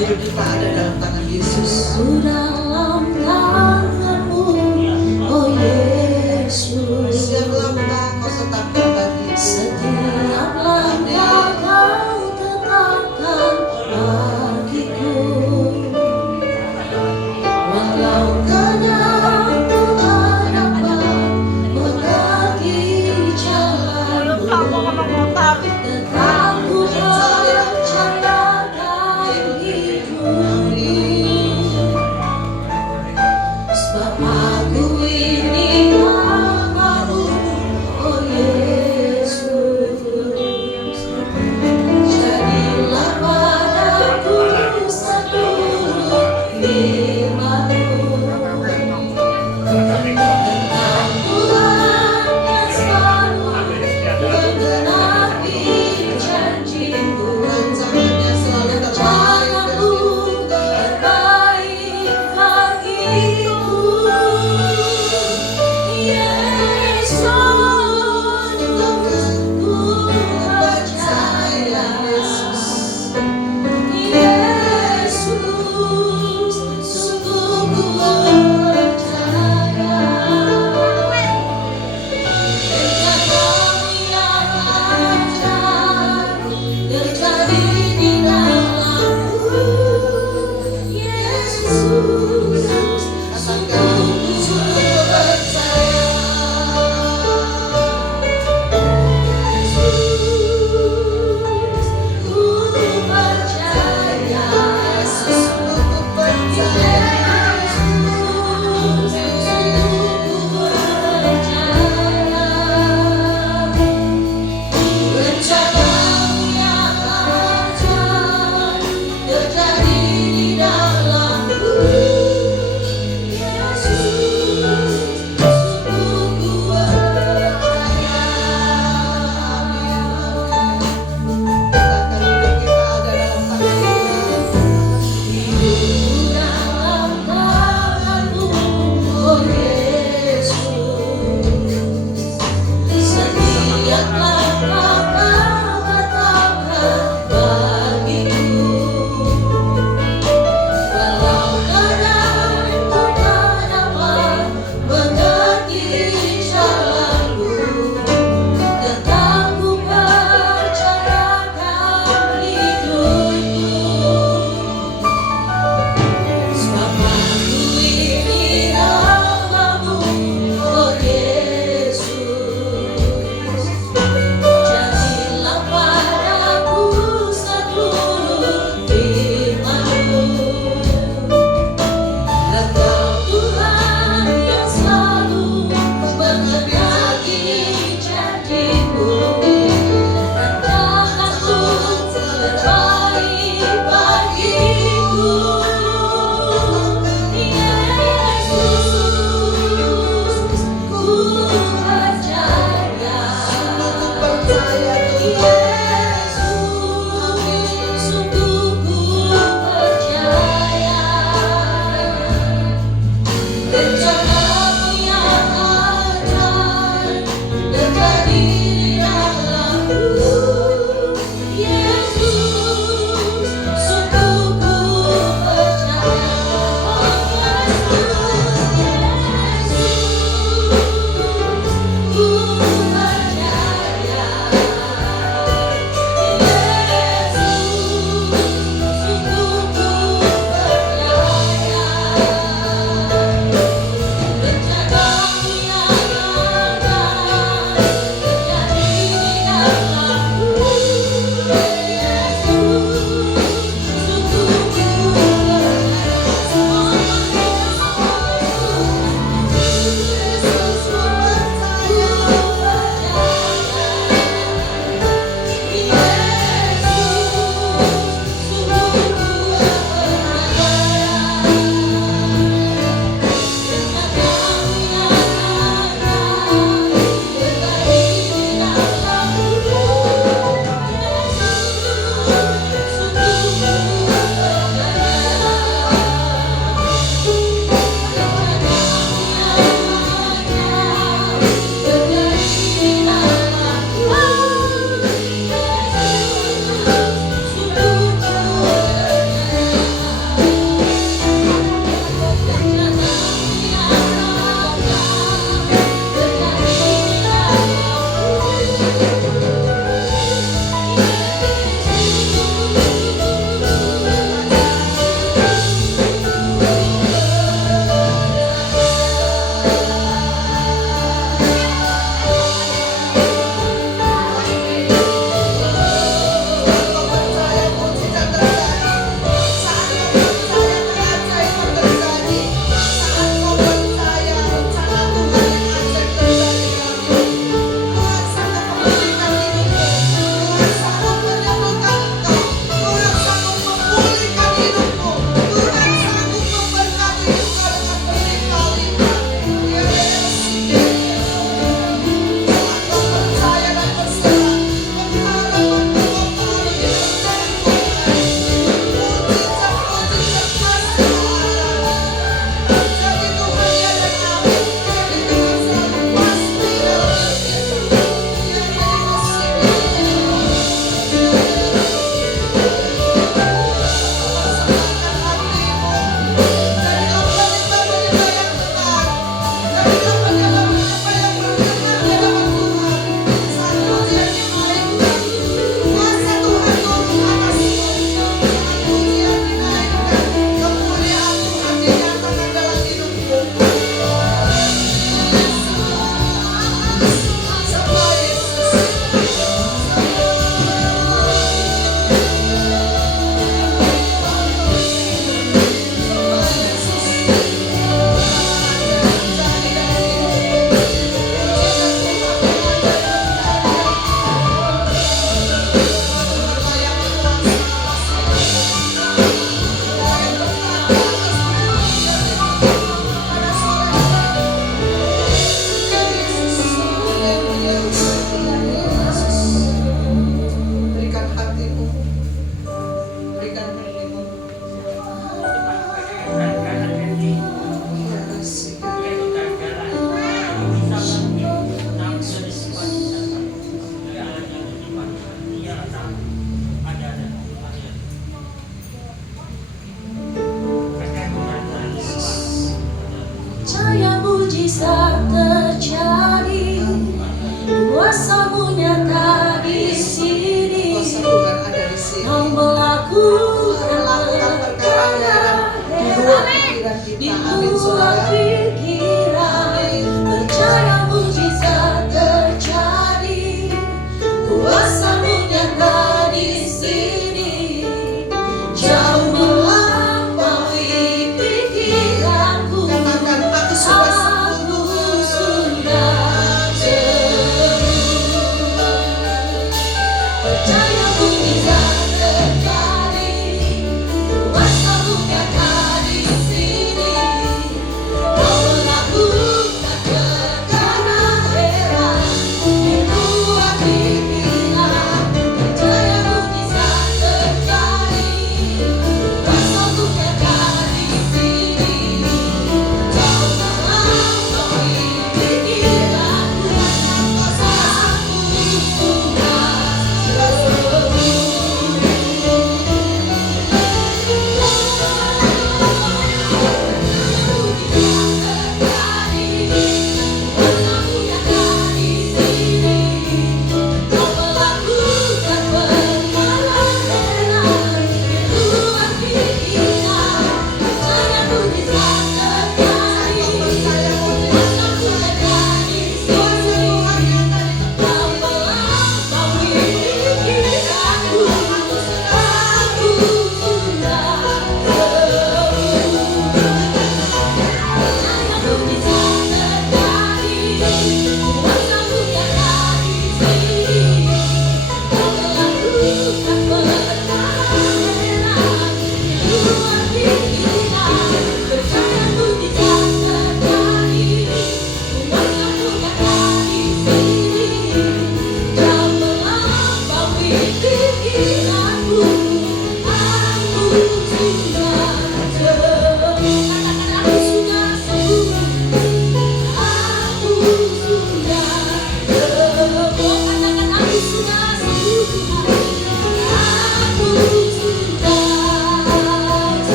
Hidup kita ada dalam tangan Yesus. Dalam tangan-Mu, oh Yesus. Setiap langkah Kau tetapkan bagi. Setiap langkah Kau tetapkan bagiku. Walau kadang Tuhan dapat mengganti jalanmu, tetap ku percayakan hidup ini.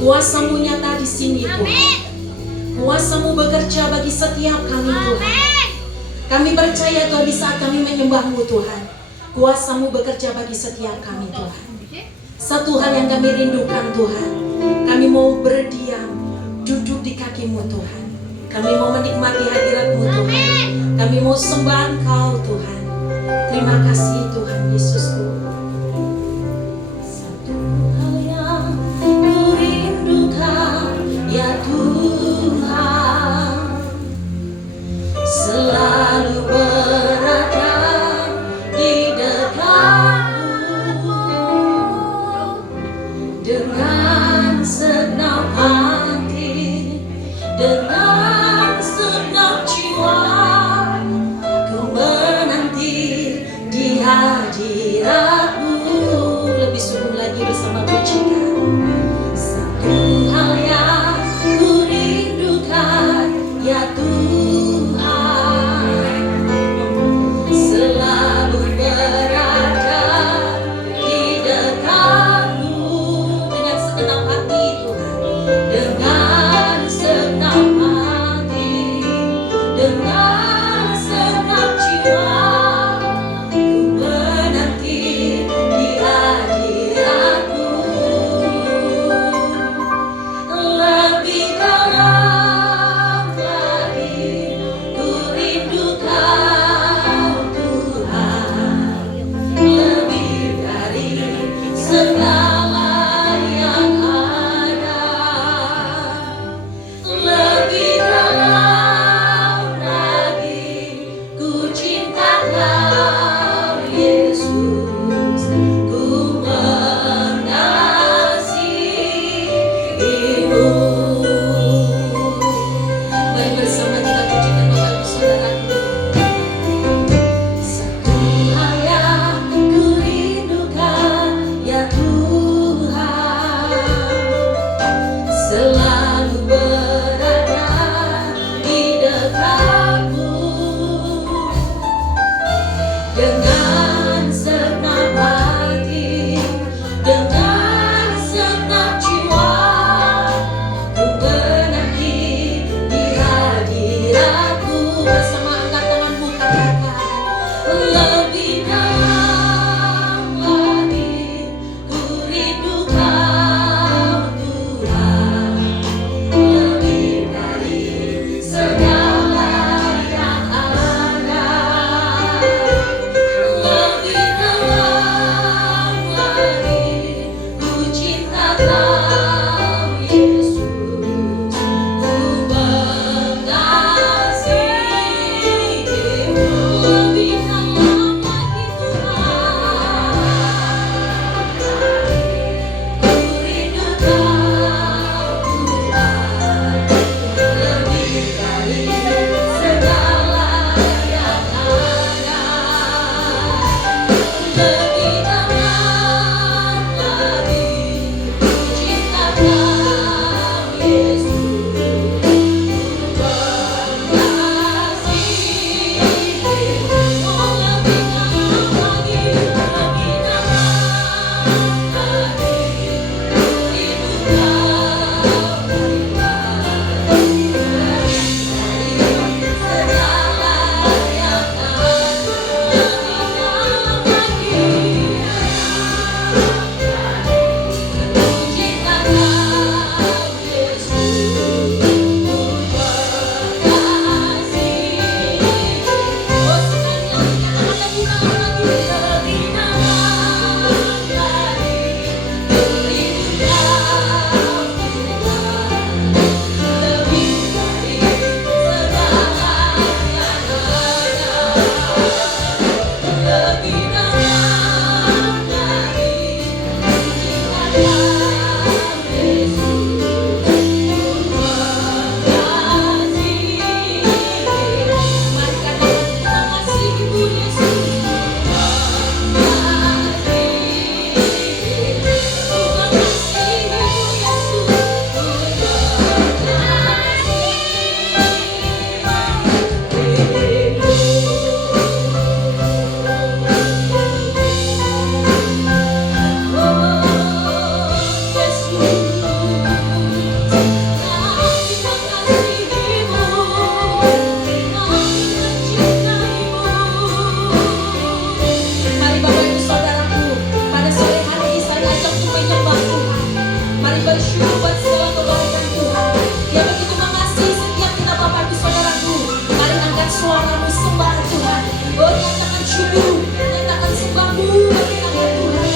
Kuasa-Mu nyata di sini Tuhan. Kuasa-Mu bekerja bagi setiap kami Tuhan. Kami percaya Tuhan di saat kami menyembah-Mu Tuhan, kuasa-Mu bekerja bagi setiap kami Tuhan. Satu hal yang kami rindukan Tuhan, kami mau berdiam, duduk di kaki-Mu Tuhan. Kami mau menikmati hadirat-Mu Tuhan. Kami mau sembah Engkau Tuhan. Terima kasih Tuhan Yesusku. Satu hal yang ku rindukan, ya Tuhan, selalu berada di dekatmu dengan senang hati, dengan senang jiwa, ku menanti di hadirat-Mu. Lebih sungguh lagi bersama pujikan. Satu hal yang ku rindukan, ya Tuhan, selalu berada di dekatmu dengan segenap hati Tuhan, dengan senang hati. bersyukur buat segala kebaikan Tuhan. Dia begitu mengasihi setiap kita Bapak Ibu Saudaraku. Mari angkat suaramu sembah Tuhan. Oh, nyatakan syukur, nyatakan sembahmu bagi nama Tuhan.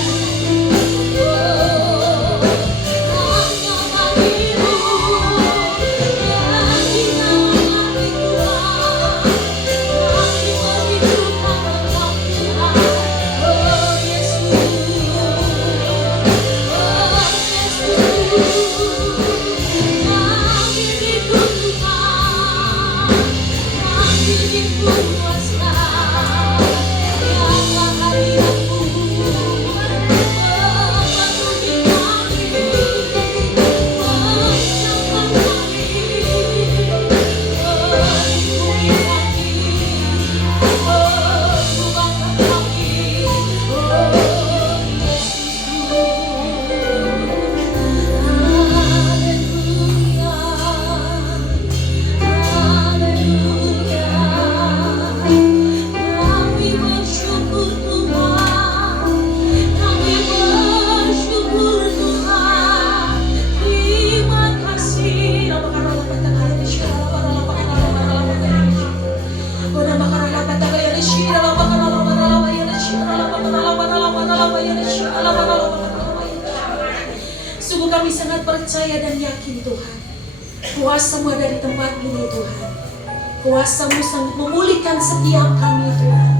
Sungguh kami sangat percaya dan yakin Tuhan, kuasa-Mu ada di tempat ini Tuhan. Kuasa-Mu sanggup memulihkan setiap kami Tuhan.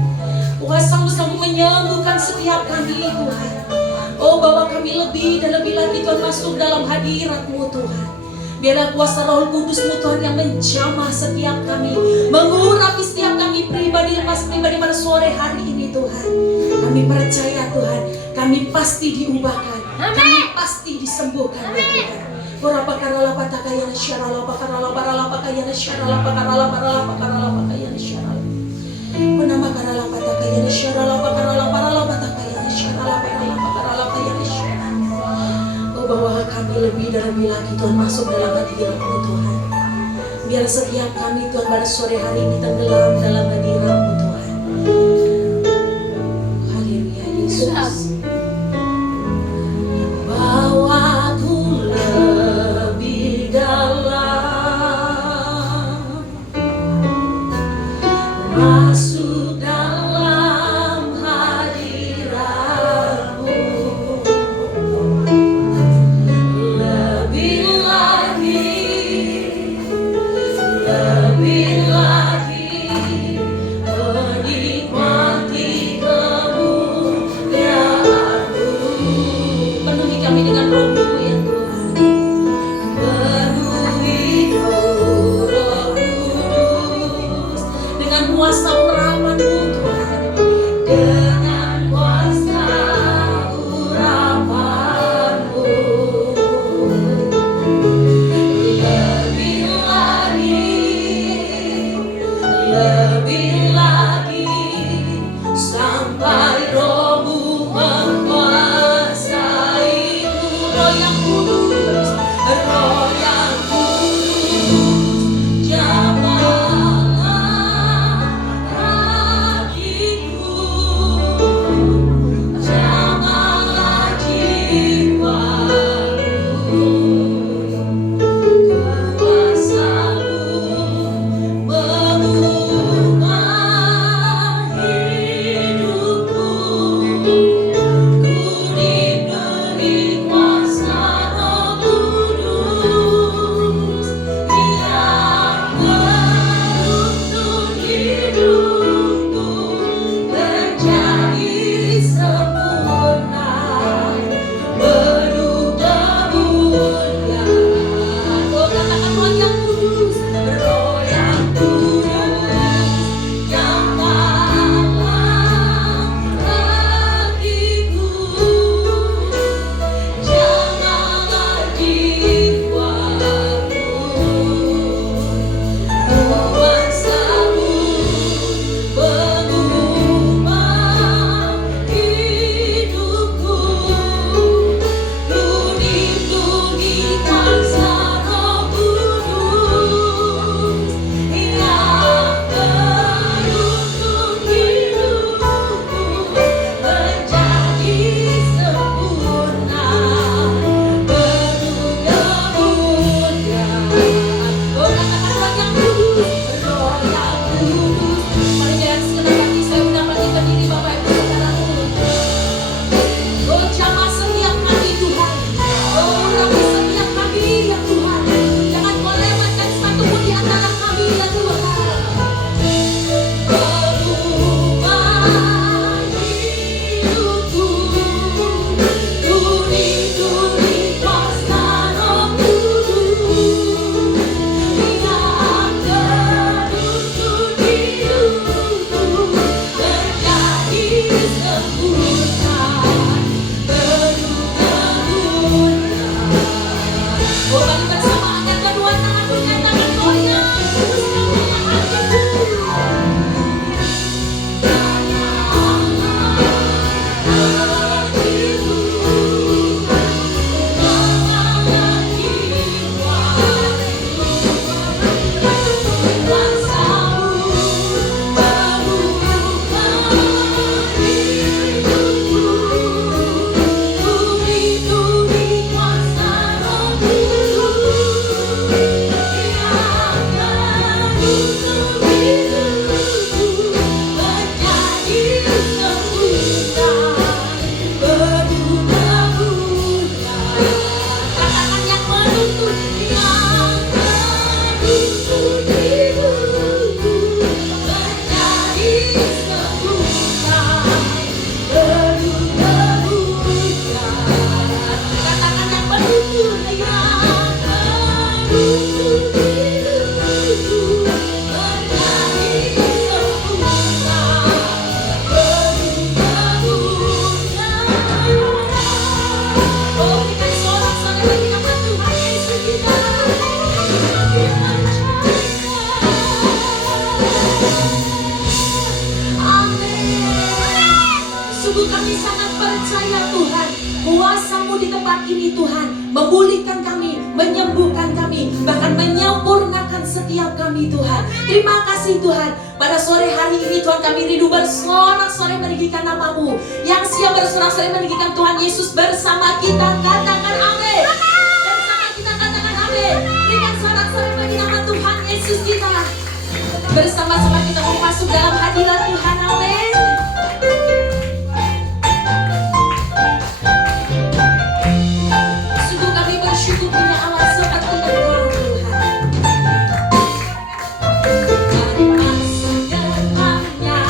Kuasa-Mu sanggup menyembuhkan setiap kami Tuhan. Oh, bawa kami lebih dan lebih lagi Tuhan masuk dalam hadirat-Mu Tuhan. Biarlah kuasa Roh Kudus-Mu Tuhan yang menjamah setiap kami, mengurapi setiap kami pribadi lepas pribadi pada sore hari ini Tuhan. Kami percaya Tuhan, kami pasti diubahkan, kami pasti disembuhkan ya Tuhan. Berapa karala patakayana syarala pakarala parala pakayana syarala pakarala parala pakarala pakayana syarala. Menama karala patakayana syarala pakarala parala patakayana syarala parala pakarala pakayana syarala. Oh, bawa kami lebih dan lebih lagi Tuhan masuk dalam hadirat-Mu Tuhan. Biar setiap kami Tuhan pada sore hari ini tenggelam dalam hadirat-Mu Tuhan. Haleluya Yesus. Bawaku lebih dalam, masuk dalam hadirat-Mu. Lebih lagi menikmati kemuliaan-Mu. Penuhi kami dengan Roh-Mu ya Tuhan. Penuhi Roh Kudus dengan kuasa urapan-Mu Tuhan. Dengan kuasa urapan-Mu. Lebih lagi sampai Roh-Mu menguasaiku. Roh yang kudus, Roh yang kudus, jamahlah hatiku, jamahlah jiwaku. Kuasa-Mu mengubah hidupku. Ku diberi kuasa Roh Kudus yang menuntun hidupku menjadi sempurna, penuh kemuliaan. Oh, katakan Roh yang kudus, Roh yang kudus, jamahlah hatiku, jamahlah jiwaku. Kuasa-Mu mengubah hidupku. Ku dilindungi kuasa Roh Kudus yang menuntun hidupku menjadi sempurna, penuh Oh, kami bersama angkat kedua tangan, berikan tangan goyang. Sungguh kami sangat percaya Tuhan, kuasa-Mu di tempat ini Tuhan, memulihkan kami, menyembuhkan kami, bahkan menyempurnakan setiap kami Tuhan. Terima kasih Tuhan, pada sore hari ini Tuhan kami rindu bersorak-sorai meninggikan nama-Mu. Yang siap bersorak-sorai meninggikan Tuhan Yesus bersama kita, katakan amin. Bersama kita katakan amin. Berikan sorak-sorai bagi nama Tuhan Yesus kita. Bersama-sama kita mau masuk dalam hadirat Tuhan, amin. Syukur punya Allah seperti Engkau Tuhan. Mari masuk depannya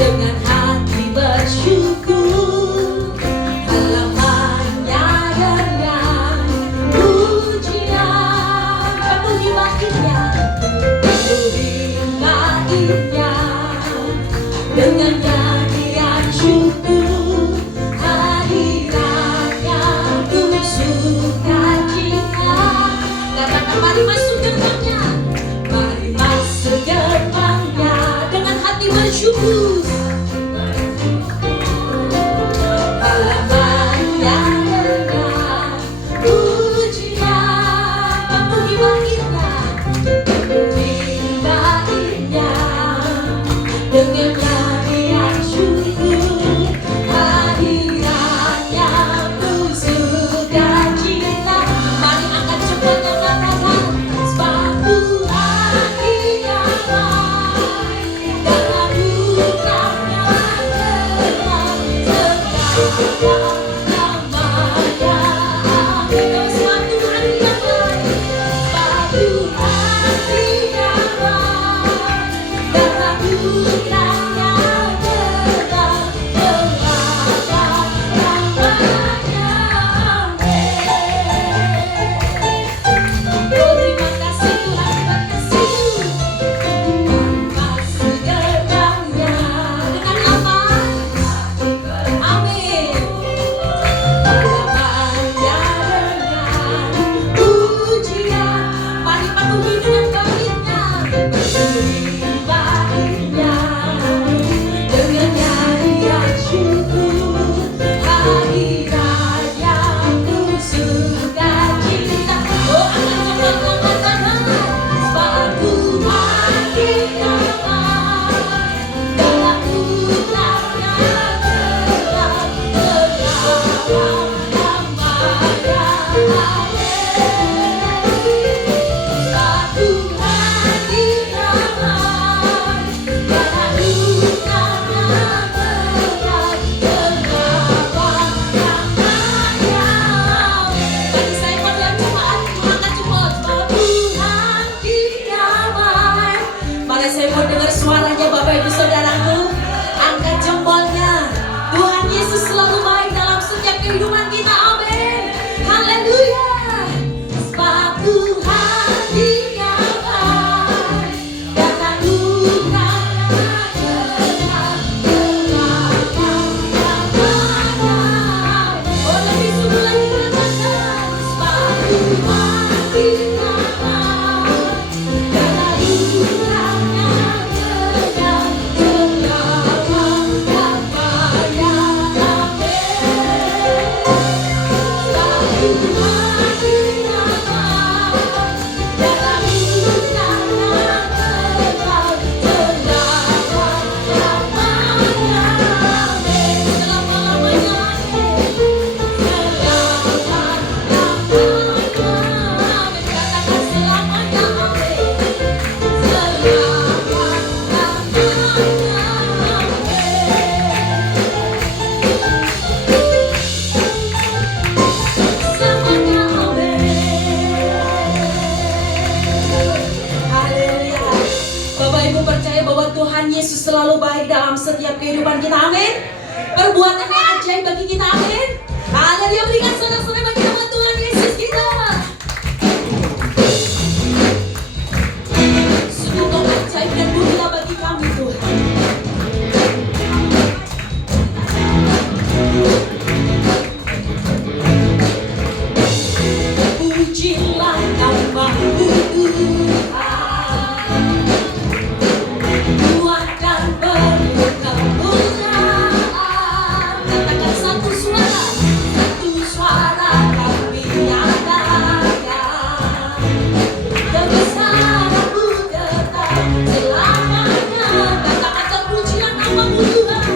dengan hati bersyukur, halamannya dengan pujian, penuhi bangkitnya, penuhi bangkitnya. setiap kehidupan kita, amin. Perbuatan yang ajaib bagi kita, amin. Haleluya, berikan sorak-sorai bagi nama Tuhan Yesus kita. Sungguh kau ajaib dan mulia bagi kami Tuhan. Pujilah nama-Mu Tuhan, kuat dan penuh kemuliaan. Katakan satu suara kami nyatakan, kebesaran-Mu tetap selamanya. Katakan terpujilah nama-Mu Tuhan,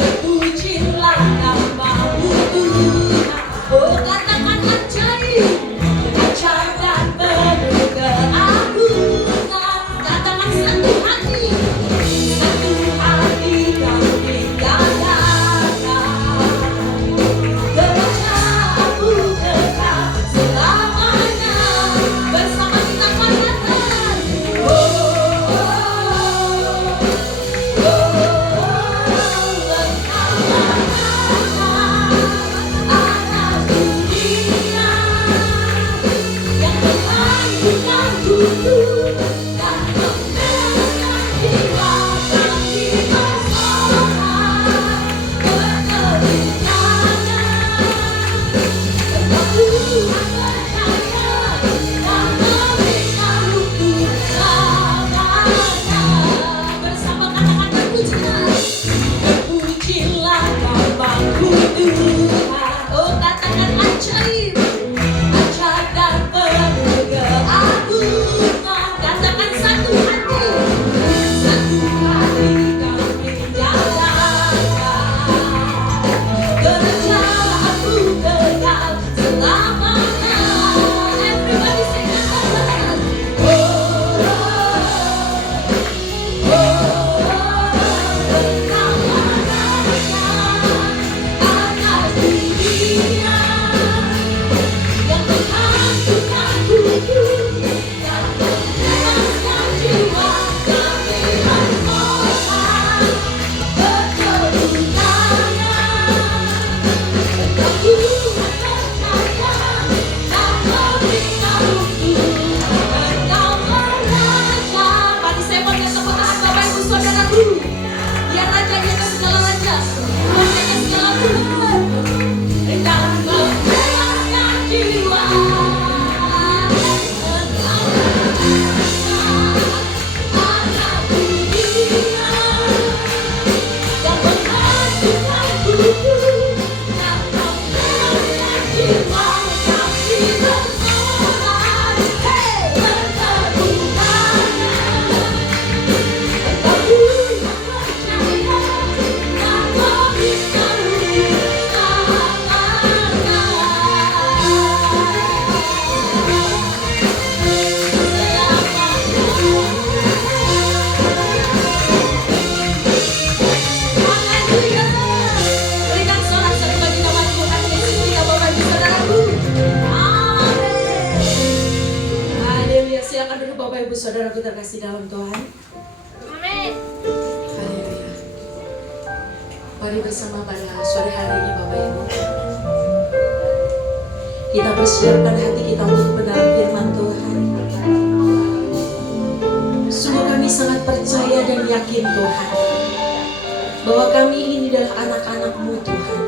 terpujilah nama-Mu Tuhan. Oh, katakan ajaib, ajaib dan penuh keagungan. Katakan satu hati kami nyatakan, kerajaan-Mu tetap selamanya. Bersama kita katakan, atas dunia yang menghancurkan tubuh dan membebaskan jiwa kami bersorak berkelindahan. Engkau Tuhan percaya dan memberikan untuk selamanya. Bersama katakan terpujilah, terpujilah nama-Mu Tuhan. Oh, katakan ajaib, ajaib dan penuh keagungan. Katakan satu hati kami nyatakan, kerajaan-Mu kekal selamanya. Everybody sing katakan, atas dunia yang menghancurkan tubuh dan membebaskan jiwa kami bersorak berkelindahan. Engkau Tuhan percaya dan memberikan untuk Engkau meraja. Mari saya berikan tepuk tangan Bapak Ibu Saudaraku. Dia raja di atas segala raja, rajanya segala Tuhan, dan membebaskan jiwa. Anak dunia yang menghancurkan tubuh dan membebaskan jiwa kami bersorak berkelindahan. Engkau Tuhan percaya dan memberikan Haleluya. Berikan sorak-sorai bagi nama Tuhan Yesus kita, Bapak Ibu Saudaraku. Amin. Haleluya. Silakan duduk Bapak Ibu Saudaraku terkasih dalam Tuhan. Haleluya. Mari bersama pada sore hari ini Bapak Ibu, kita persiapkan hati kita untuk benar firman Tuhan. Sungguh kami sangat percaya dan yakin Tuhan, bahwa kami ini adalah anak-anak-Mu Tuhan.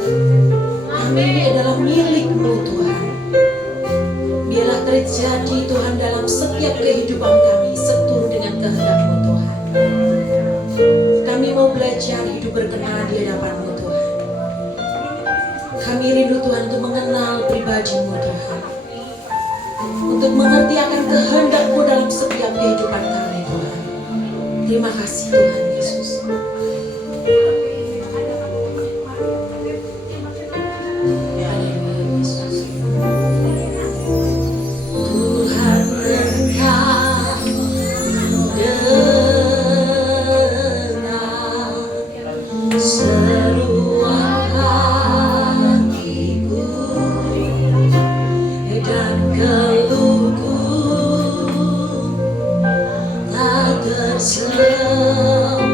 Kami ini adalah milik-Mu Tuhan. Biarlah terjadi Tuhan dalam setiap kehidupan kami seturut dengan kehendak-Mu Tuhan. Kami mau belajar hidup berkenan di hadapan-Mu Tuhan. Kami rindu Tuhan untuk mengenal pribadi-Mu Tuhan, untuk mengerti akan kehendak-Mu dalam setiap kehidupan kami Tuhan. Terima kasih Tuhan Yesus. Tuhan Engkau dengar seruan hatiku dan keluhku tak terselesaikan.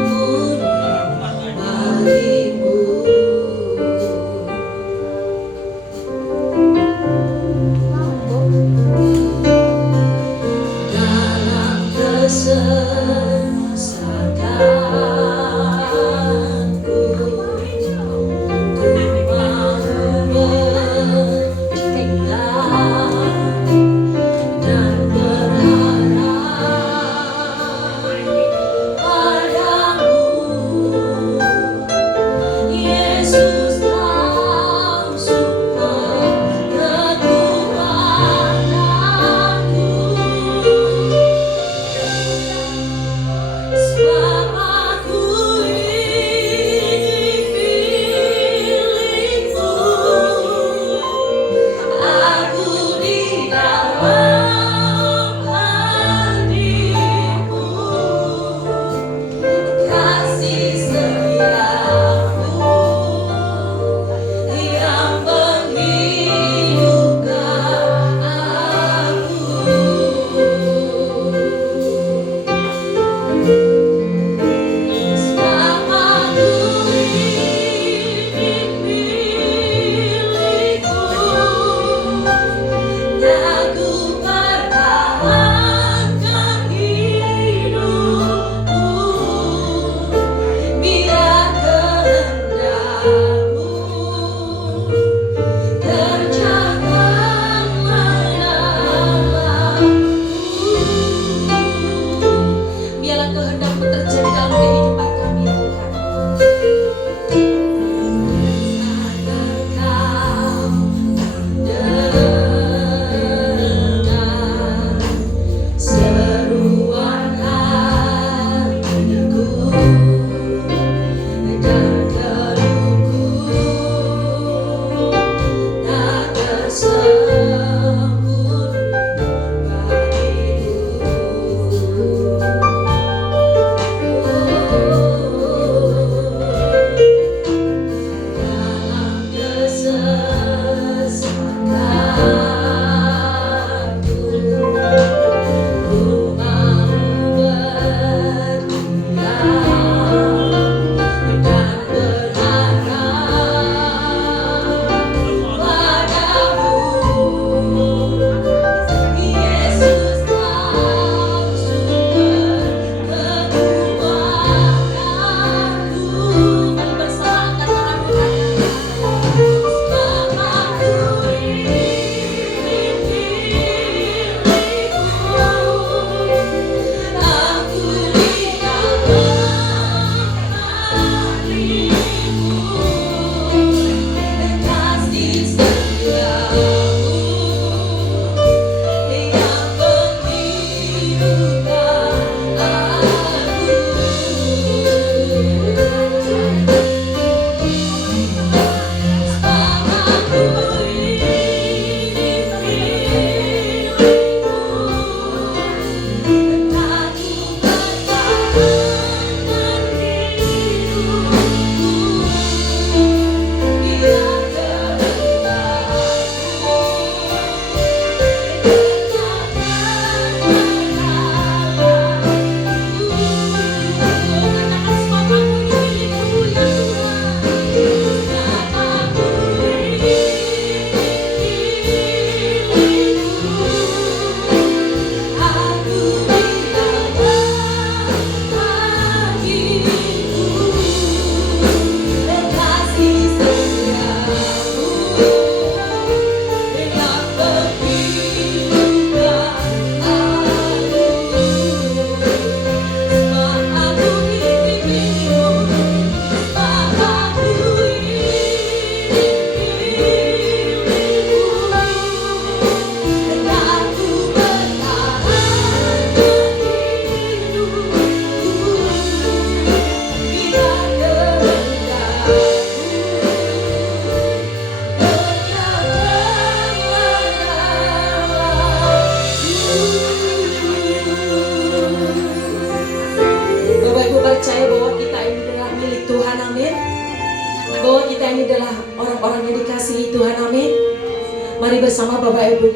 Mari bersama Bapak Ibu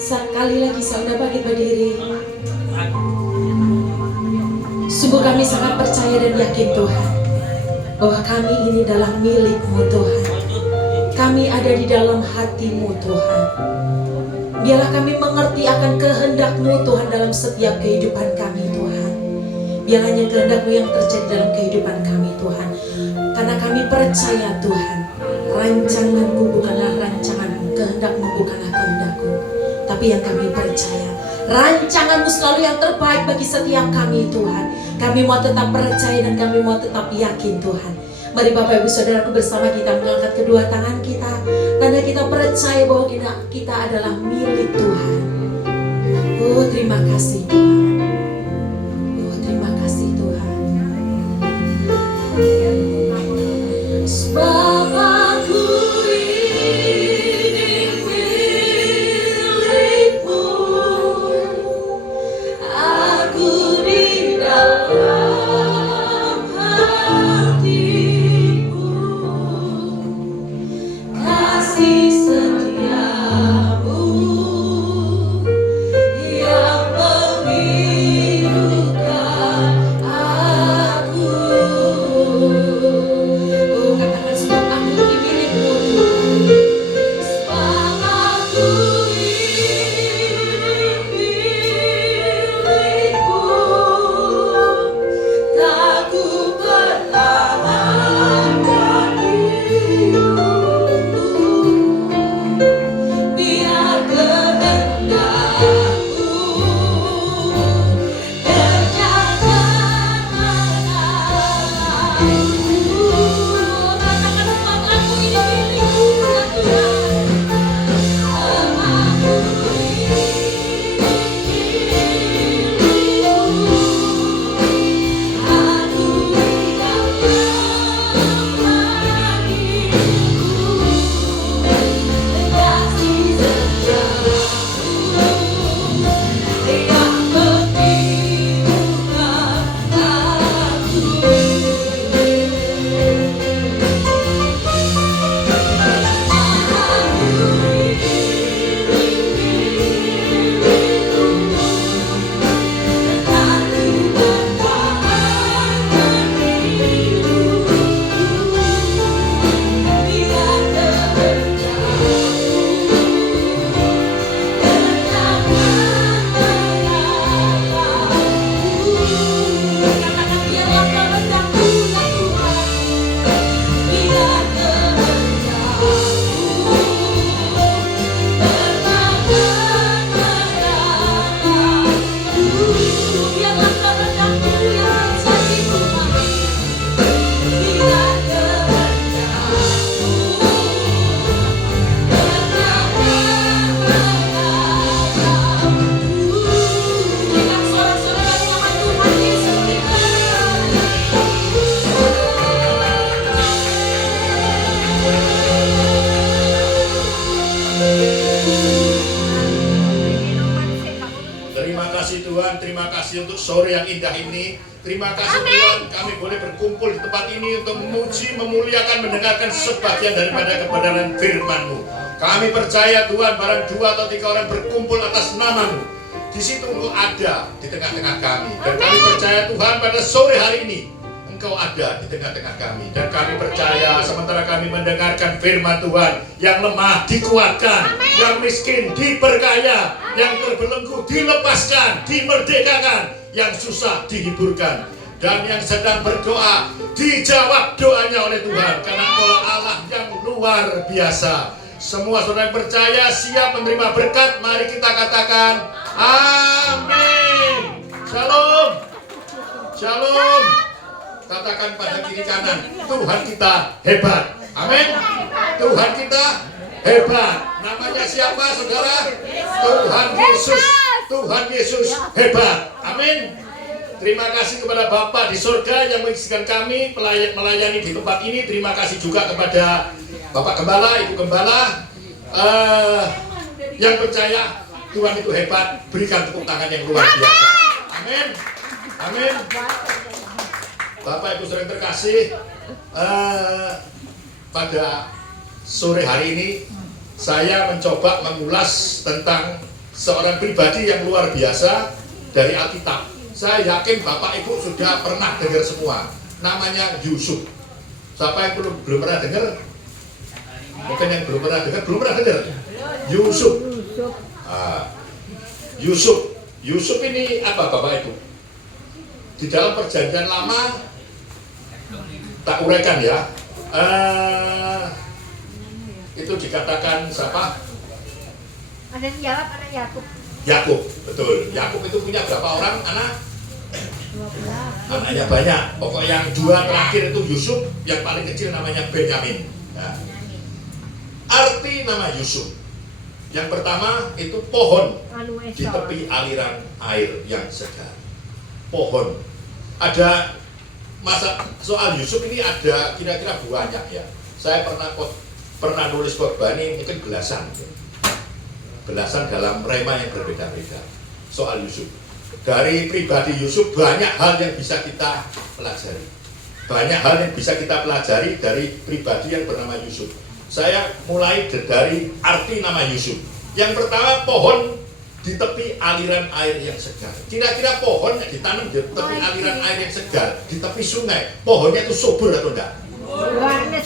sekali lagi saya bangkit berdiri. Sungguh kami sangat percaya dan yakin Tuhan bahwa kami ini adalah milik-Mu Tuhan. Kami ada di dalam hati-Mu Tuhan. Biarlah kami mengerti akan kehendak-Mu Tuhan dalam setiap kehidupan kami Tuhan. Biar hanya kehendak-Mu yang terjadi dalam kehidupan kami Tuhan. Karena kami percaya Tuhan, rancangan-Mu bukanlah rancangan-Mu, kehendak-Mu bukanlah kehendak-Ku. Tapi yang kami percaya, rancangan-Mu selalu yang terbaik bagi setiap kami Tuhan. Kami mau tetap percaya dan kami mau tetap yakin Tuhan. Mari Bapak Ibu Saudaraku bersama kita mengangkat kedua tangan kita. Tanda kita percaya bahwa kita adalah milik Tuhan. Oh terima kasih Tuhan. Oh terima kasih Tuhan. Sebab aku ini milik-Mu, aku di dalam hati-Mu, kasih setia-Mu yang menghidupan aku. Oh katakan sebab aku ini milik-Mu Tuhan. Sebab aku ini milik-Mu, tak ku pertahankan hidupku. Biar kehendak-Mu kerjakan mengenalku. Katakan sebab aku ini milik-Mu ya Tuhan. Sebab aku ini milik-Mu, aku di dalam hati-Mu, kasih setia-Mu yang menghidupan aku. Terima kasih Tuhan, terima kasih untuk sore yang indah ini. Terima kasih Tuhan, kami boleh berkumpul di tempat ini untuk memuji, memuliakan, mendengarkan sebagian daripada kebenaran firman-Mu. Kami percaya Tuhan, barang 2 atau 3 orang berkumpul atas nama-Mu, di situ Engkau ada di tengah-tengah kami. Dan kami percaya Tuhan, pada sore hari ini Engkau ada di tengah-tengah kami. Dan kami percaya sementara kami mendengarkan firman Tuhan, yang lemah dikuatkan, yang miskin diperkaya, yang terbelenggu dilepaskan, dimerdekakan, yang susah dihiburkan, dan yang sedang berdoa dijawab doanya oleh Tuhan, karena Engkaulah Allah yang luar biasa. Semua saudara yang percaya siap menerima berkat, mari kita katakan amin. Shalom. Shalom. Katakan pada kiri kanan, Tuhan kita hebat. Amin. Tuhan kita hebat. Namanya siapa saudara? Tuhan Yesus. Tuhan Yesus hebat. Amin. Terima kasih kepada Bapa di surga yang mengizinkan kami melayani di tempat ini. Terima kasih juga kepada Bapak Gembala, Ibu Gembala, yang percaya Tuhan itu hebat. Berikan tepuk tangan yang luar biasa. Amin. Amin. Bapak Ibu saudara yang terkasih, pada sore hari ini saya mencoba mengulas tentang seorang pribadi yang luar biasa dari Alkitab. Saya yakin Bapak Ibu sudah pernah dengar semua. Namanya Yusuf. Siapa yang belum pernah dengar? Mungkin yang belum pernah dengar. Yusuf. Yusuf ini apa Bapak Ibu? Di dalam perjanjian lama, tak uraikan ya, itu dikatakan siapa? Ada yang jawab, ada Yakub. Yakub, betul. Yakub itu punya berapa orang anak? 12. Anaknya banyak. Pokok yang dua terakhir itu Yusuf, yang paling kecil namanya Benyamin. Ya. Arti nama Yusuf. Yang pertama itu pohon di tepi aliran air yang segar. Pohon. Ada masa soal Yusuf ini ada kira-kira banyak ya. Saya pernah nulis khotbah ini mungkin belasan dalam rema yang berbeda-beda soal Yusuf. Dari pribadi Yusuf banyak hal yang bisa kita pelajari. Banyak hal yang bisa kita pelajari dari pribadi yang bernama Yusuf. Saya mulai dari arti nama Yusuf. Yang pertama, pohon di tepi aliran air yang segar. Kira-kira pohon yang ditanam di tepi aliran air yang segar, di tepi sungai, pohonnya itu subur atau enggak?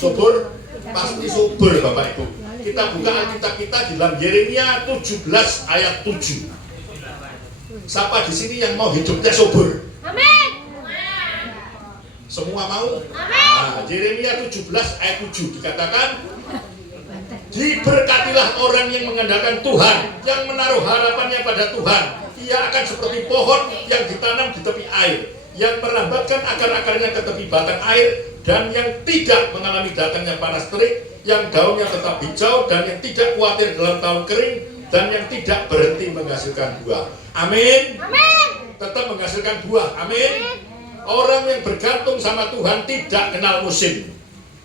Subur? Pasti subur Bapak Ibu. Kita buka Alkitab kita di dalam Yeremia 17 ayat 7. Siapa di sini yang mau hidupnya subur? Amin. Semua mau? Amin. Nah, Yeremia 17 ayat 7 dikatakan, diberkatilah orang yang mengandalkan Tuhan, yang menaruh harapannya pada Tuhan. Ia akan seperti pohon yang ditanam di tepi air, yang merambatkan akar-akarnya ke tepi batang air, dan yang tidak mengalami datangnya panas terik, yang daunnya tetap hijau, dan yang tidak khawatir dalam tahun kering, dan yang tidak berhenti menghasilkan buah. Amin. Amin. Tetap menghasilkan buah. Amin. Orang yang bergantung sama Tuhan tidak kenal musim.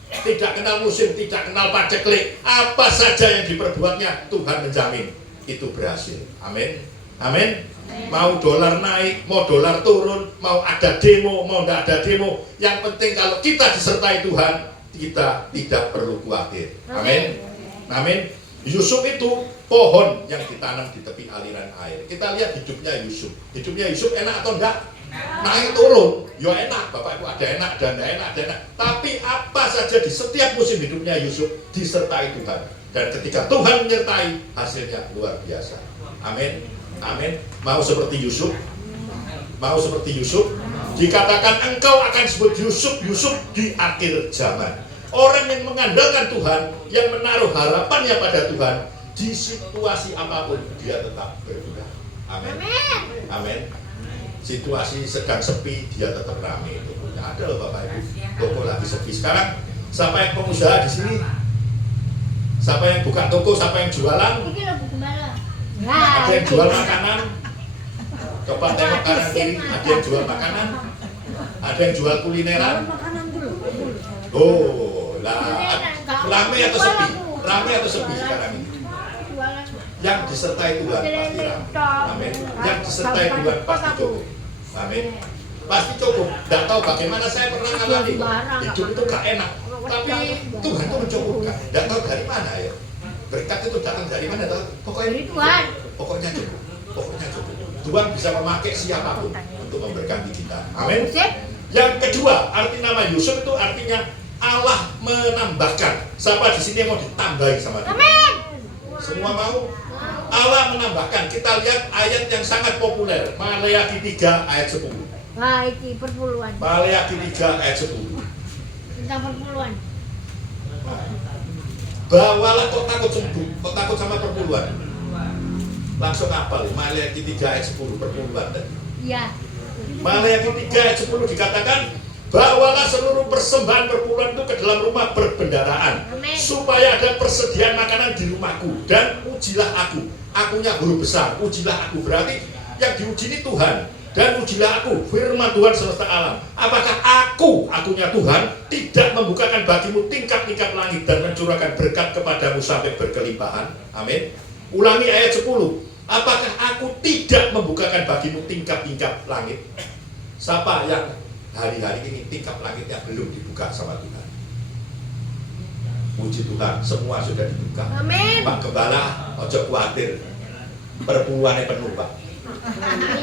Tidak kenal musim, tidak kenal paceklik. Apa saja yang diperbuatnya, Tuhan menjamin itu berhasil. Amin. Amin. Mau dolar naik, mau dolar turun, mau ada demo, mau tidak ada demo, yang penting kalau kita disertai Tuhan, kita tidak perlu khawatir. Amin. Amin. Yusuf itu pohon yang ditanam di tepi aliran air. Kita lihat hidupnya Yusuf. Hidupnya Yusuf enak atau enggak? Naik turun, ya enak, Bapak Ibu, ada enak dan enak, ada enak. Tapi apa saja di setiap musim hidupnya Yusuf disertai Tuhan. Dan ketika Tuhan menyertai, hasilnya luar biasa. Amin. Amin. Mau seperti Yusuf? Mau seperti Yusuf? Dikatakan engkau akan disebut Yusuf di akhir zaman. Orang yang mengandalkan Tuhan, yang menaruh harapannya pada Tuhan, di situasi apapun dia tetap berbuah. Amin. Amin. Situasi sedang sepi, dia tetap ramai. Tokonya ada loh Bapak Ibu. Toko lagi sepi. Sekarang siapa yang pengusaha di sini? Siapa yang buka toko? Siapa yang jualan? Ada yang jual makanan? Coba tengok kanan kiri. Ada yang jual makanan? Ada yang jual kulineran? Oh, lah. Ramai atau sepi? Ramai atau sepi sekarang ini? Yang disertai Tuhan pasti ramai. Amin. Yang disertai Tuhan pasti cukup. Amin. Pasti cukup. Tidak tahu bagaimana saya pernah ngalami. Hidup itu gak enak. Tapi Tuhan itu mencukupkan. Tidak tahu dari mana ya. Berkat itu datang dari mana? Pokoknya Tuhan. Pokoknya cukup. Pokoknya cukup. Tuhan bisa memakai siapapun untuk memberkati kita. Amin. Yang kedua, arti nama Yusuf itu artinya Allah menambahkan. Siapa di sini yang mau ditambahi sama Tuhan? Amin. Semua mau? Allah menambahkan. Kita lihat ayat yang sangat populer, Maleakhi 3 ayat 10. Wah, itu perpuluhan. Maleakhi 3 ayat 10. Tentang perpuluhan. Bawalah, kok takut sama perpuluhan? Langsung hafal, Maleakhi 3 ayat 10, perpuluhan tadi. Iya. Maleakhi 3 ayat 10 dikatakan, bawalah seluruh persembahan perpuluhan itu ke dalam rumah perbendaharaan, supaya ada persediaan makanan di rumahku, dan ujilah aku. Akunya huruf besar, ujilah aku, berarti yang diuji ini Tuhan. Dan ujilah aku, firman Tuhan semesta alam. Apakah akunya Tuhan, tidak membukakan bagimu tingkap-tingkap langit dan mencurahkan berkat kepadamu sampai berkelimpahan? Amin. Ulangi ayat 10. Apakah aku tidak membukakan bagimu tingkap-tingkap langit? Siapa yang hari-hari ini tingkap langitnya belum dibuka sama Tuhan? Puji Tuhan, semua sudah dibuka. Amin. Pak Gembala, ojo khawatir. Perpuluhannya penuh, Pak.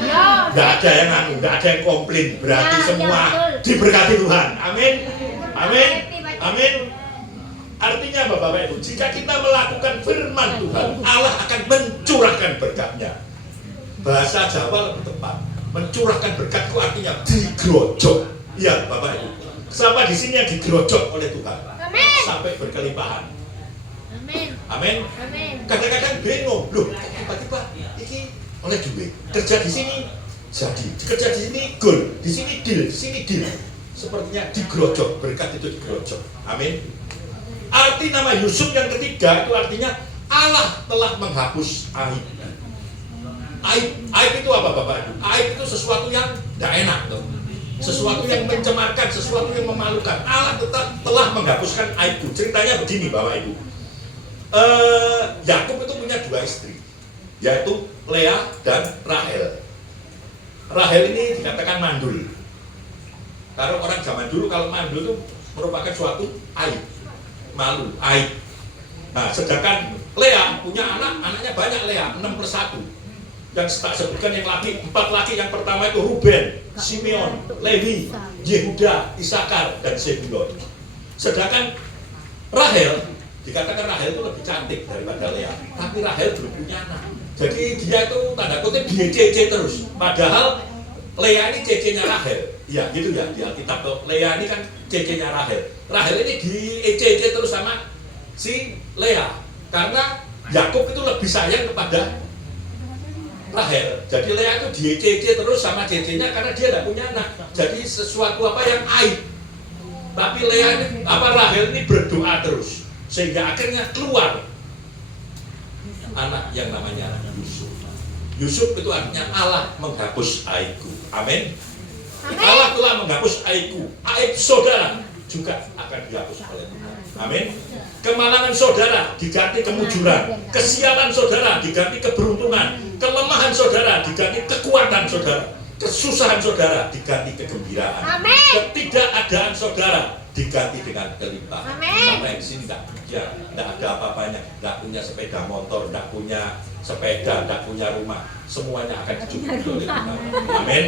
Iya. Nggak ada yang anu, nggak ada yang komplain. Berarti Ya, semua ya, betul. diberkati Tuhan. Amin. Amin. Amin. Artinya Bapak Ibu, jika kita melakukan firman Tuhan, Allah akan mencurahkan berkatnya. Bahasa Jawa lebih tepat. Mencurahkan berkat itu artinya digerojok. Iya Bapak Ibu. Siapa di sini yang digerojok oleh Tuhan? Amin. Sampai berkelimpahan. Amin. Amin. Amin. Kadang-kadang bingung, loh tiba-tiba ini oleh duit, kerja di sini jadi, kerja di sini goal, di sini deal, di sini deal. Sepertinya digerojok, berkat itu digerojok. Amin. Arti nama Yusuf yang ketiga itu artinya Allah telah menghapus aib. Aib itu apa Bapak Ibu? Aib itu sesuatu yang tidak enak tuh. Sesuatu yang mencemarkan, sesuatu yang memalukan. Allah tetap telah menghapuskan aibku. Ceritanya begini Bapak Ibu. Yakub itu punya dua istri, yaitu Lea dan Rahel. Rahel ini dikatakan mandul. Kalau orang zaman dulu kalau mandul itu merupakan suatu aib, malu, aib. Nah, sedangkan Lea punya anak, anaknya banyak Lea, 6+1. Yang tak sebutkan yang laki, 4 laki. Yang pertama itu Ruben, Simeon, Lewi, Yehuda, Isakar, dan Zebulon. Sedangkan Rahel, dikatakan Rahel itu lebih cantik daripada Lea, tapi Rahel belum punya anak. Jadi dia itu tanda kutip dia cece terus. Padahal Lea ini cecenya Rahel. Ya gitu ya di Alkitab tuh. Lea ini kan cecenya Rahel. Rahel ini di cece terus sama si Lea. Karena Yakub itu lebih sayang kepada Rahel. Jadi Lea itu dia cece terus sama cecenya karena dia tidak punya anak. Jadi sesuatu apa yang aib. Tapi Lea ini Rahel ini berdoa terus sehingga akhirnya keluar anak yang namanya Yusuf. Yusuf itu artinya Allah menghapus aibku. Amin. Allah telah menghapus aibku. Aib saudara juga akan dihapus oleh Tuhan. Amin. Kemalangan saudara diganti kemujuran, kesialan saudara diganti keberuntungan, kelemahan saudara diganti kekuatan saudara, kesusahan saudara diganti kegembiraan, Amin. ketidakadaan saudara diganti dengan kelimpahan. Amin. Sampai di sini tidak kerja, tidak ada apa-apanya, tidak punya sepeda motor, tidak punya sepeda, tidak punya rumah, semuanya akan dicukupi oleh Tuhan. Amin.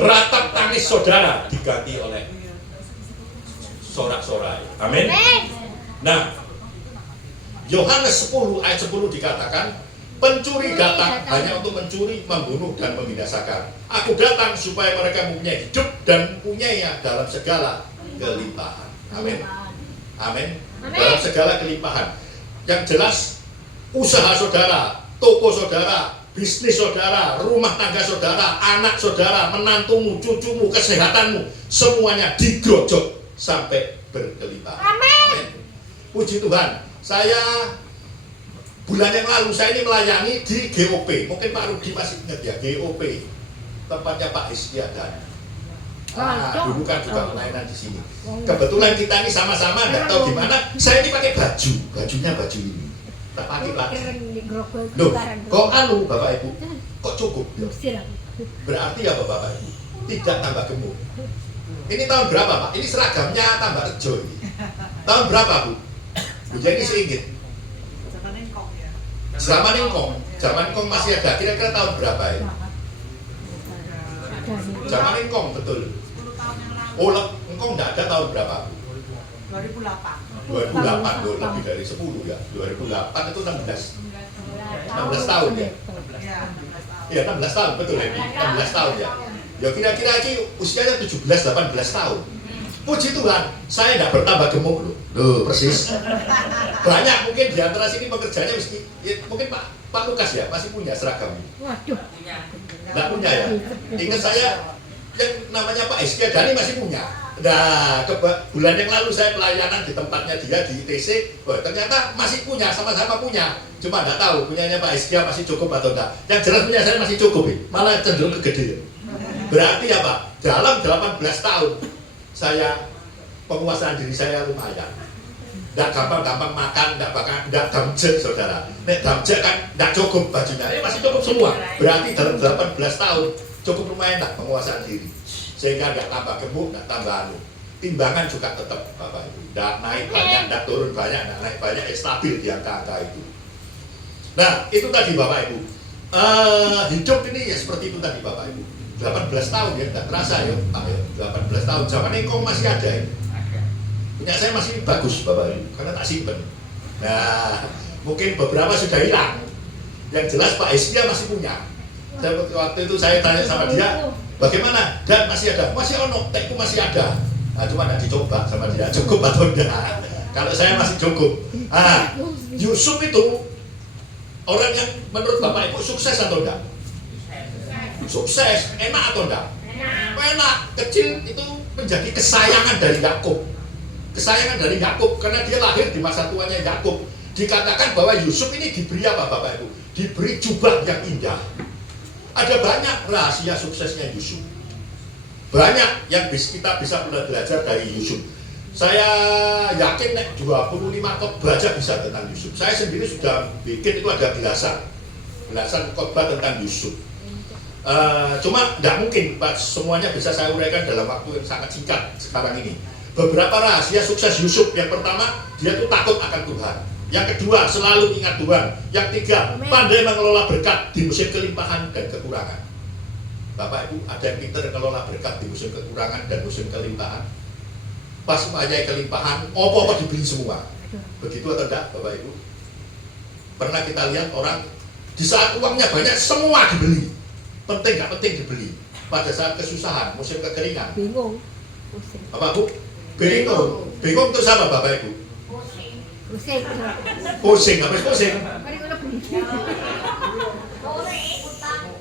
Ratap tangis saudara diganti oleh sorak-sorai. Amin. Nah, Yohanes 10 ayat 10 dikatakan, pencuri datang hanya untuk mencuri, membunuh, dan membinasakan. Aku datang supaya mereka mempunyai hidup dan mempunyainya dalam segala kelimpahan. Amin. Amin. Dalam segala kelimpahan. Yang jelas, usaha saudara, toko saudara, bisnis saudara, rumah tangga saudara, anak saudara, menantumu, cucumu, kesehatanmu, semuanya digerojok sampai berkelimpahan. Amin. Puji Tuhan, saya bulan yang lalu saya ini melayani di GOP. Mungkin Pak Rudi masih ingat ya, GOP, tempatnya Pak Istiadan. Dulu kan juga pelayanan di sini. Kebetulan kita ini sama-sama, nggak tahu gimana. Saya ini pakai bajunya baju ini. Tak pakai lagi. Loh, kok anu Bapak Ibu? Kok cukup? Berarti ya Bapak Ibu, tidak tambah gemuk. Ini tahun berapa Pak? Ini seragamnya tambah rejo ini. Tahun berapa Bu? Bu Jenny seinget. Zaman Engkong masih ada. Kira-kira tahun berapa ya? Zaman Engkong betul. Oh, Engkong nggak ada tahun berapa? 2008 loh, lebih dari 10 ya. 2008 itu 16 tahun ya. Iya 16 tahun betul ya. 16 tahun ya. Ya kira-kira ini usianya 17-18 tahun. Puji Tuhan, saya tidak bertambah gemuk loh, persis. Banyak mungkin di antara sini pekerjanya mesti, ya, mungkin Pak Lukas ya masih punya seragam. Waduh. Tidak punya ya. Ingat saya yang namanya Pak Istiadani masih punya. Nah, bulan yang lalu saya pelayanan di tempatnya dia di ITC, ternyata masih punya, sama-sama punya. Cuma tidak tahu punyanya Pak Iskia masih cukup atau enggak. Yang jelas punya saya masih cukup, malah cenderung kegede. Berarti apa? Dalam 18 tahun saya penguasaan diri saya lumayan. Tidak gampang-gampang makan, tidak damjek saudara. Nek damjek kan tidak cukup bajunya, masih cukup semua. Berarti dalam 18 tahun cukup lumayan tak penguasaan diri. Sehingga tidak tambah gemuk, tidak tambah anu. timbangan juga tetap Bapak Ibu. Tidak naik banyak, tidak turun banyak, tidak naik banyak, stabil di angka-angka itu. Nah, itu tadi Bapak Ibu. Hidup ini ya seperti itu tadi Bapak Ibu. 18 tahun ya, tidak terasa ya Pak ya. 18 tahun, zaman engkong masih ada ya. Punya saya masih bagus Bapak Ibu, karena tak simpen. Nah, mungkin beberapa sudah hilang. Yang jelas Pak Hizkia masih punya. Waktu itu saya tanya sama dia, bagaimana? Dan masih ada? Masih ono, tekku masih ada. Nah, cuma tidak dicoba sama dia, cukup atau enggak. Kalau saya masih cukup. Nah, Yusuf itu orang yang menurut Bapak Ibu sukses atau enggak? Sukses, enak atau enggak? Enak. Kecil itu menjadi kesayangan dari Yakub. Kesayangan dari Yakub karena dia lahir di masa tuanya Yakub. Dikatakan bahwa Yusuf ini diberi apa Bapak Ibu? Diberi jubah yang indah. Ada banyak rahasia suksesnya Yusuf. Banyak yang kita bisa belajar dari Yusuf. Saya yakin 25 khotbah aja bisa tentang Yusuf. Saya sendiri sudah bikin itu ada belasan khotbah tentang Yusuf. Cuma nggak mungkin Pak, semuanya bisa saya uraikan dalam waktu yang sangat singkat sekarang ini. Beberapa rahasia sukses Yusuf. Yang pertama, dia tuh takut akan Tuhan. Yang kedua, selalu ingat Tuhan. Yang tiga, pandai mengelola berkat di musim kelimpahan dan kekurangan. Bapak Ibu, ada yang pintar mengelola berkat di musim kekurangan dan musim kelimpahan. Pas menjadi kelimpahan, apa-apa dibeli semua. Begitu atau enggak Bapak Ibu? Pernah kita lihat orang di saat uangnya banyak semua dibeli. Penting nggak penting dibeli. Pada saat kesusahan, musim kekeringan. Bingung. Apa Bu? Bingung. Bingung terus apa Bapak Ibu? Pusing. Pusing, habis pusing.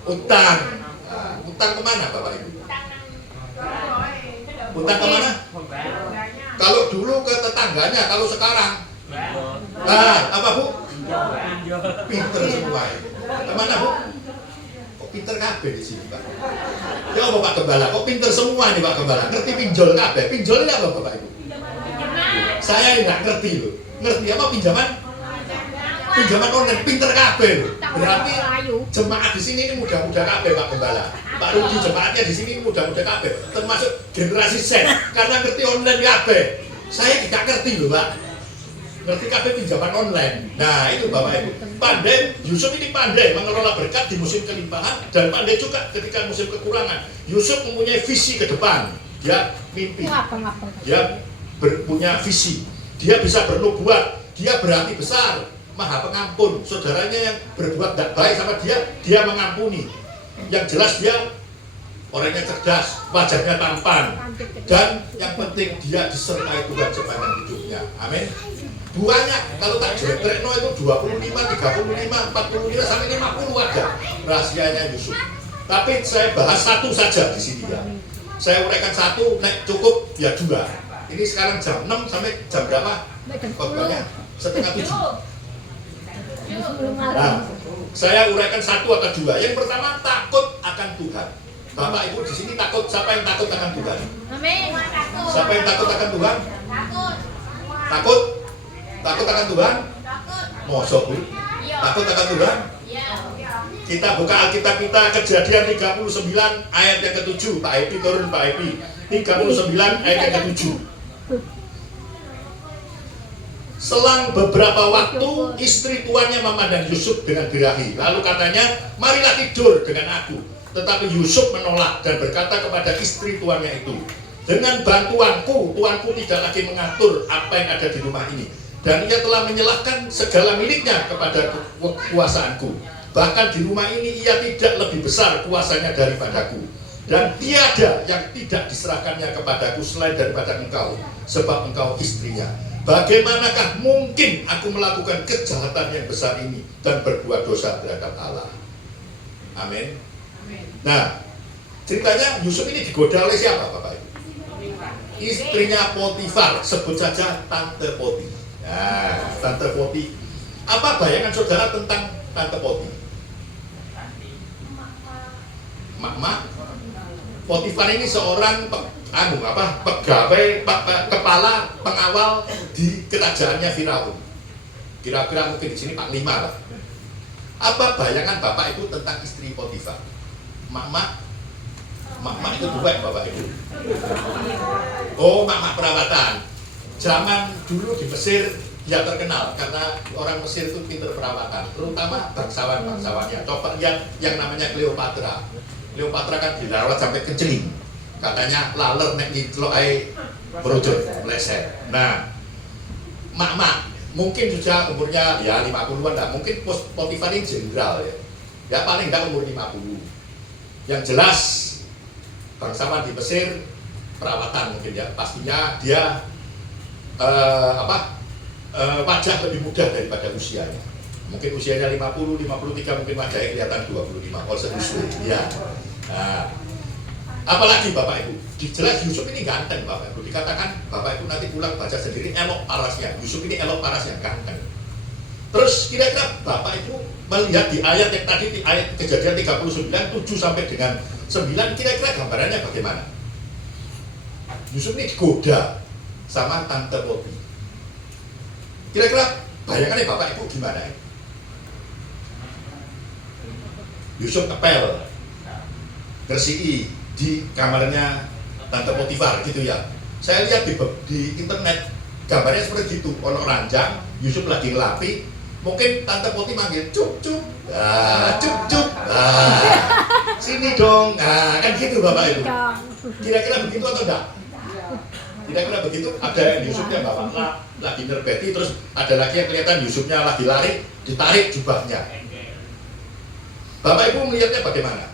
Utang. Utang kemana Bapak Ibu? Utang kemana? Kalau dulu ke tetangganya, kalau sekarang? Nah, apa Bu? Pinter semua. Kemana Bu? Kok pinter kabeh di sini Pak? Ya apa Pak Gembala? Kok pinter semua nih Pak Gembala? Ngerti pinjol kabeh? Pinjolnya apa Bapak Ibu? Saya nggak ngerti loh. Ngerti apa pinjaman? Pinjaman online, pinter kabeh loh. Berarti jemaat di sini ini muda-muda kabeh Pak Gembala. Pak Rudi jemaatnya di sini ini muda-muda kabeh, termasuk generasi Z karena ngerti online kabeh. Saya tidak ngerti loh Pak. Ngerti kabeh pinjaman online. Nah itu Bapak Ibu. Pandai, Yusuf ini pandai mengelola berkat di musim kelimpahan dan pandai juga ketika musim kekurangan. Yusuf mempunyai visi ke depan. Dia mimpi. Dia punya visi. Dia bisa bernubuat. Dia berarti besar, maha pengampun. Saudaranya yang berbuat tidak baik sama dia mengampuni. Yang jelas dia orangnya cerdas, wajahnya tampan, dan yang penting dia disertai Tuhan sepanjang hidupnya. Amin. Banyak, kalau tak jelek-jelekno itu 25, 35, 45 sampai 50 ada rahasianya Yusuf. Tapi saya bahas satu saja di sini ya. Saya uraikan satu, nek cukup ya dua. Ini sekarang jam 6 sampai jam berapa? Khotbahnya 6:30. Nah, saya uraikan satu atau dua. Yang pertama, takut akan Tuhan. Bapak Ibu di sini takut, siapa yang takut akan Tuhan? Amin. Siapa yang takut akan Tuhan? Takut. Takut? Takut akan Tuhan? Takut. Mosok Bu? Takut akan Tuhan? Ya. Kita buka Alkitab kita, Kejadian 39 ayat yang ke-7. Pak Epi turun Pak Epi. 39 ayat yang ke-7. Selang beberapa waktu, istri tuannya memandang Yusuf dengan birahi. Lalu katanya, marilah tidur dengan aku. Tetapi Yusuf menolak dan berkata kepada istri tuannya itu, dengan bantuanku, tuanku tidak lagi mengatur apa yang ada di rumah ini. Dan ia telah menyerahkan segala miliknya kepada kekuasaanku. Bahkan di rumah ini ia tidak lebih besar kuasanya daripadaku. Dan tiada yang tidak diserahkannya kepadaku selain daripada engkau, sebab engkau istrinya. Bagaimanakah mungkin aku melakukan kejahatan yang besar ini dan berbuat dosa terhadap Allah? Amin. Nah, ceritanya Yusuf ini digoda oleh siapa Bapak Ibu? Istrinya Potifar, sebut saja Tante Poti. Nah, Tante Poti. Apa bayangan saudara tentang Tante Poti? Mak. Potifar ini seorang pegawai, kepala pengawal di kerajaannya Firaun. Kira-kira mungkin di sini Panglima lah. Apa bayangan Bapak Ibu tentang istri Potifar? Mak, Mak itu dua Bapak Ibu. Oh, mak perawatan. Zaman dulu di Mesir dia terkenal karena orang Mesir itu pinter perawatan, terutama bangsawan-bangsawannya. Coba lihat yang namanya Cleopatra. Cleopatra kan dirawat sampai keceling. Katanya laler nek ditlok ae merujut, meleset. Nah, mak mungkin sudah umurnya ya 50-an lah. Mungkin Potifar ini jenderal ya. Ya paling enggak umur 50. Yang jelas bangsawan di Mesir perawatan mungkin ya. Pastinya dia wajah lebih muda daripada usianya. Mungkin usianya 50, 53, mungkin wajahnya kelihatan 25. Kalau sesuai ya. Nah, apalagi Bapak Ibu, jelas Yusuf ini ganteng Bapak Ibu. Dikatakan Bapak Ibu nanti pulang baca sendiri elok parasnya. Yusuf ini elok parasnya, ganteng. Terus kira-kira Bapak Ibu melihat di ayat yang tadi, di ayat Kejadian 39, 7 sampai dengan 9, kira-kira gambarannya bagaimana? Yusuf ini digoda sama Tante Poti. Kira-kira bayangannya Bapak Ibu gimana ya? Yusuf kepel, bersih di kamarnya Tante Potifar gitu ya. Saya lihat di internet gambarnya seperti itu. Ono ranjang, Yusuf lagi ngelapi, mungkin Tante Poti manggil cup, sini dong. Nah, kan gitu Bapak Ibu. Kira-kira begitu atau enggak? Kira-kira begitu. Ada yang Yusufnya bawa lagi nerbeti, terus ada lagi yang kelihatan Yusufnya lagi lari, ditarik jubahnya. Bapak Ibu melihatnya bagaimana?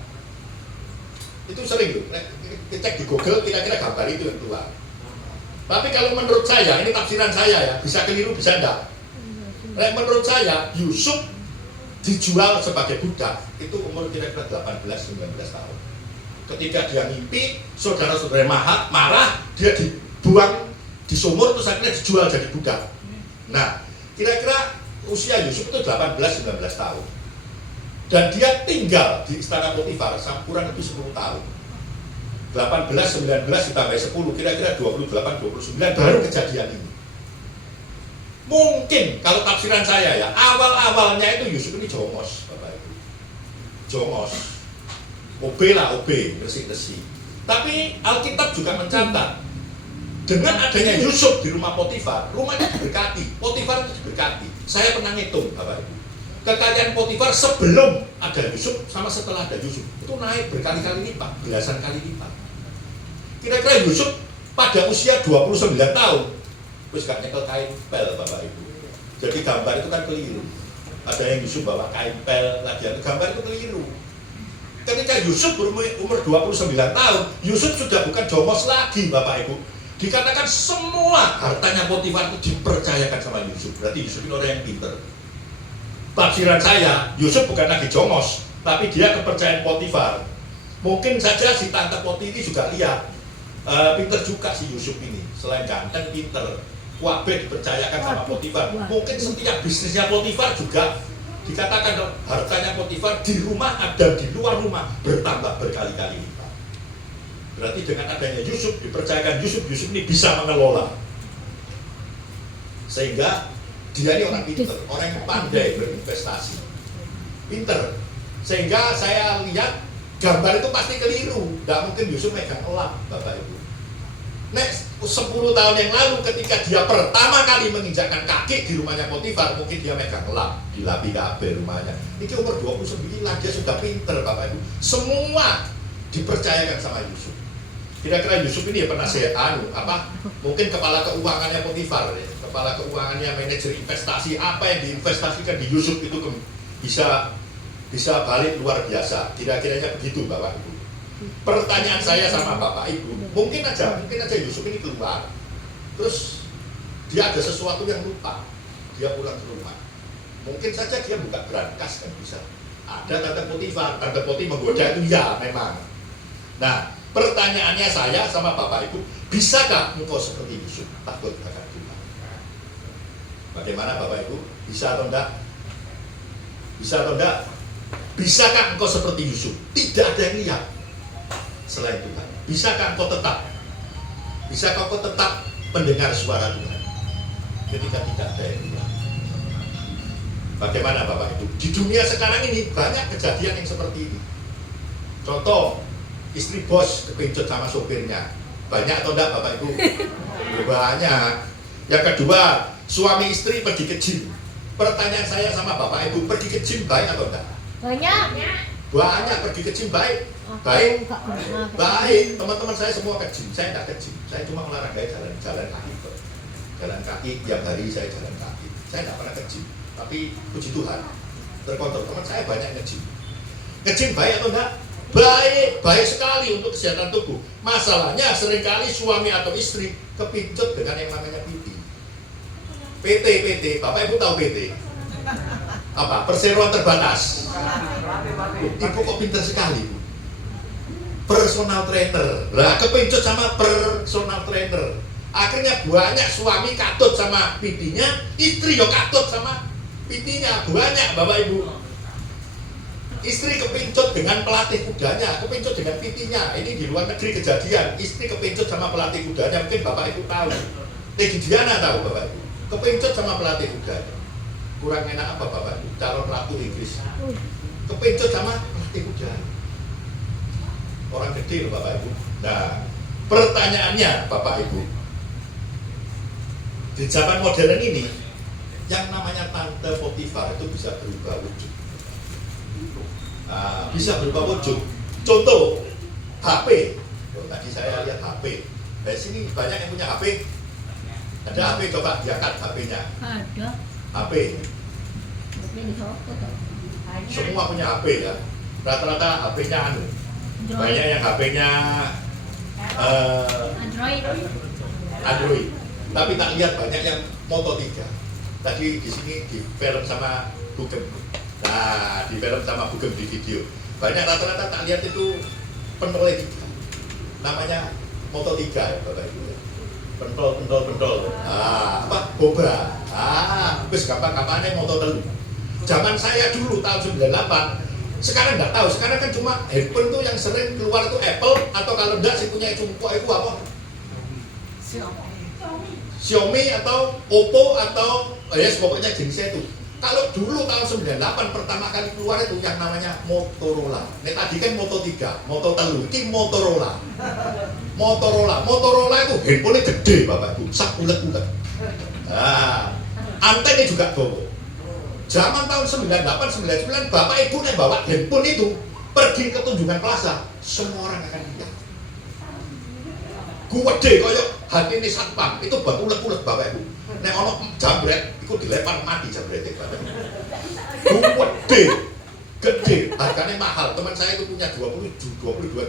Itu sering tuh, cek di Google, kira-kira gambar itu yang keluar. Tapi kalau menurut saya, ini tafsiran saya ya, bisa keliru bisa enggak. Menurut saya, Yusuf dijual sebagai budak itu umur kira-kira 18-19 tahun. Ketika dia mimpi, saudara-saudara marah, dia dibuang di sumur, terus akhirnya dijual jadi budak. Nah, kira-kira usia Yusuf itu 18-19 tahun. Dan dia tinggal di istana Potifar kurang lebih 10 tahun. 18, 19 ditambah 10, kira-kira 28, 29 baru kejadian ini. Mungkin kalau tafsiran saya ya, awal-awalnya itu Yusuf ini jongos, Bapak Ibu. Jongos. OB lah, OB, bersih-bersih. Tapi Alkitab juga mencatat, dengan adanya Yusuf di rumah Potifar, rumahnya diberkati, Potifar itu diberkati. Saya pernah ngitung, Bapak Ibu. Kekayaan Potifar sebelum ada Yusuf sama setelah ada Yusuf itu naik berkali-kali lipat, belasan kali lipat. Kira-kira Yusuf pada usia 29 tahun terus gak nyekel kain pel Bapak Ibu. Jadi gambar itu kan keliru. Ada yang Yusuf bawa kain pel lagi, gambar itu keliru. Ketika Yusuf berumur 29 tahun, Yusuf sudah bukan jongos lagi Bapak Ibu. Dikatakan semua hartanya Potifar itu dipercayakan sama Yusuf. Berarti Yusuf ini orang yang pintar. Tafsiran saya, Yusuf bukan lagi jongos, tapi dia kepercayaan Potifar. Mungkin saja si Tante Poti ini juga lihat, pinter juga si Yusuf ini. Selain ganteng, pinter, wabe dipercayakan sama Potifar. Mungkin setiap bisnisnya Potifar juga dikatakan hartanya Potifar di rumah ada di luar rumah bertambah berkali-kali lipat. Berarti dengan adanya Yusuf, dipercayakan Yusuf ini bisa mengelola. Sehingga dia ini orang pinter, orang yang pandai berinvestasi, pinter. Sehingga saya lihat gambar itu pasti keliru. Tidak mungkin Yusuf megang elang, Bapak Ibu. Next 10 tahun yang lalu ketika dia pertama kali menginjakkan kaki di rumahnya Potifar, mungkin dia megang elang, dilapi kabeh rumahnya. Ini umur 29, dia sudah pinter Bapak Ibu. Semua dipercayakan sama Yusuf. Kira-kira Yusuf ini ya penasehat mungkin kepala keuangannya Potifar ya. Kepala keuangannya, manajer investasi, apa yang diinvestasikan di Yusuf itu bisa balik luar biasa. Kira-kiranya begitu Bapak Ibu. Pertanyaan saya sama Bapak Ibu, mungkin aja Yusuf ini keluar, terus dia ada sesuatu yang lupa, dia pulang ke rumah. Mungkin saja dia buka brankas kan bisa. Ada Tante Potifar, Tante Poti menggoda itu ya memang. Nah, pertanyaannya saya sama Bapak Ibu, bisakah engkau seperti Yusuf takut akan Tuhan? Bagaimana Bapak Ibu? Bisa atau enggak? Bisa atau enggak? Bisakah engkau seperti Yusuf? Tidak ada yang lihat selain Tuhan. Bisakah engkau tetap? Bisakah engkau tetap mendengar suara Tuhan ketika tidak ada yang lihat? Bagaimana Bapak Ibu? Di dunia sekarang ini banyak kejadian yang seperti ini. Contoh, istri bos kepincut sama sopirnya. Banyak atau enggak Bapak Ibu? Banyak. Yang kedua, suami istri pergi ke gym. Pertanyaan saya sama Bapak Ibu, pergi ke gym baik atau enggak? Banyak. Banyak pergi ke gym baik. Baik. Baik. Teman-teman saya semua ke gym. Saya enggak ke gym. Saya cuma olahraga jalan kaki. Jalan kaki tiap hari saya jalan kaki. Saya enggak pernah ke gym. Tapi puji Tuhan, terkontrol. Teman saya banyak ke gym. Ke gym baik atau enggak? Baik, baik sekali untuk kesehatan tubuh. Masalahnya seringkali suami atau istri kepincut dengan yang namanya PT. PT, Bapak Ibu tahu PT? Apa? Perseroan terbatas. Ibu kok pintar sekali, Bu. Personal trainer. Lah, kepincut sama personal trainer. Akhirnya banyak suami katut sama PT-nya, istri yo katut sama PT-nya. Banyak Bapak Ibu. Istri kepincut dengan pelatih kudanya, kepincut dengan PT-nya. Ini di luar negeri kejadian. Istri kepincut sama pelatih kudanya, mungkin Bapak Ibu tahu. Tegi Diana tahu Bapak Ibu. Kepincut sama pelatih kudanya. Kurang enak apa Bapak Ibu? Calon ratu Inggris. Kepincut sama pelatih kudanya. Orang gede loh Bapak Ibu. Nah, pertanyaannya Bapak Ibu, di zaman modern ini, yang namanya Tante Potifar itu bisa berubah wujud. Nah, bisa berubah wujud. Contoh, HP. Tadi saya lihat HP. Di sini banyak yang punya HP. Ada HP, coba diangkat HP-nya. Ada. HP. Semua punya HP ya. Rata-rata HP-nya anu. Banyak yang HP-nya Android. Tapi tak lihat banyak yang Moto 3. Tadi di sini di film sama Google. Nah, di film sama Google di video. Banyak rata-rata tak lihat itu pentol 3. Namanya Moto 3 ya Bapak Ibu. Pentol. Apa? Boba. Wis gampang-gampangnya Moto 3. Zaman saya dulu tahun 98. Sekarang nggak tahu. Sekarang kan cuma handphone tuh yang sering keluar itu Apple atau kalau enggak sih punya cungkuk itu apa? Xiaomi atau Oppo atau pokoknya jenisnya itu. Kalau dulu tahun 98 pertama kali keluar itu yang namanya Motorola. Nek tadi kan Moto 3, Moto 3, ini Motorola. Motorola itu handphonenya gede Bapak Ibu, sak ulet-ulet. Nah, antennya juga bawa. Zaman tahun 98, 99 Bapak Ibu nek bawa handphone itu pergi ke Tunjungan Plaza, semua orang akan lihat. Gede koyo hati ini satpam, itu buat ulet-ulet Bapak Ibu. Nek ono jambret, itu dilempar mati jambrete Bapak Ibu. Gede, harganya mahal. Teman saya itu punya 22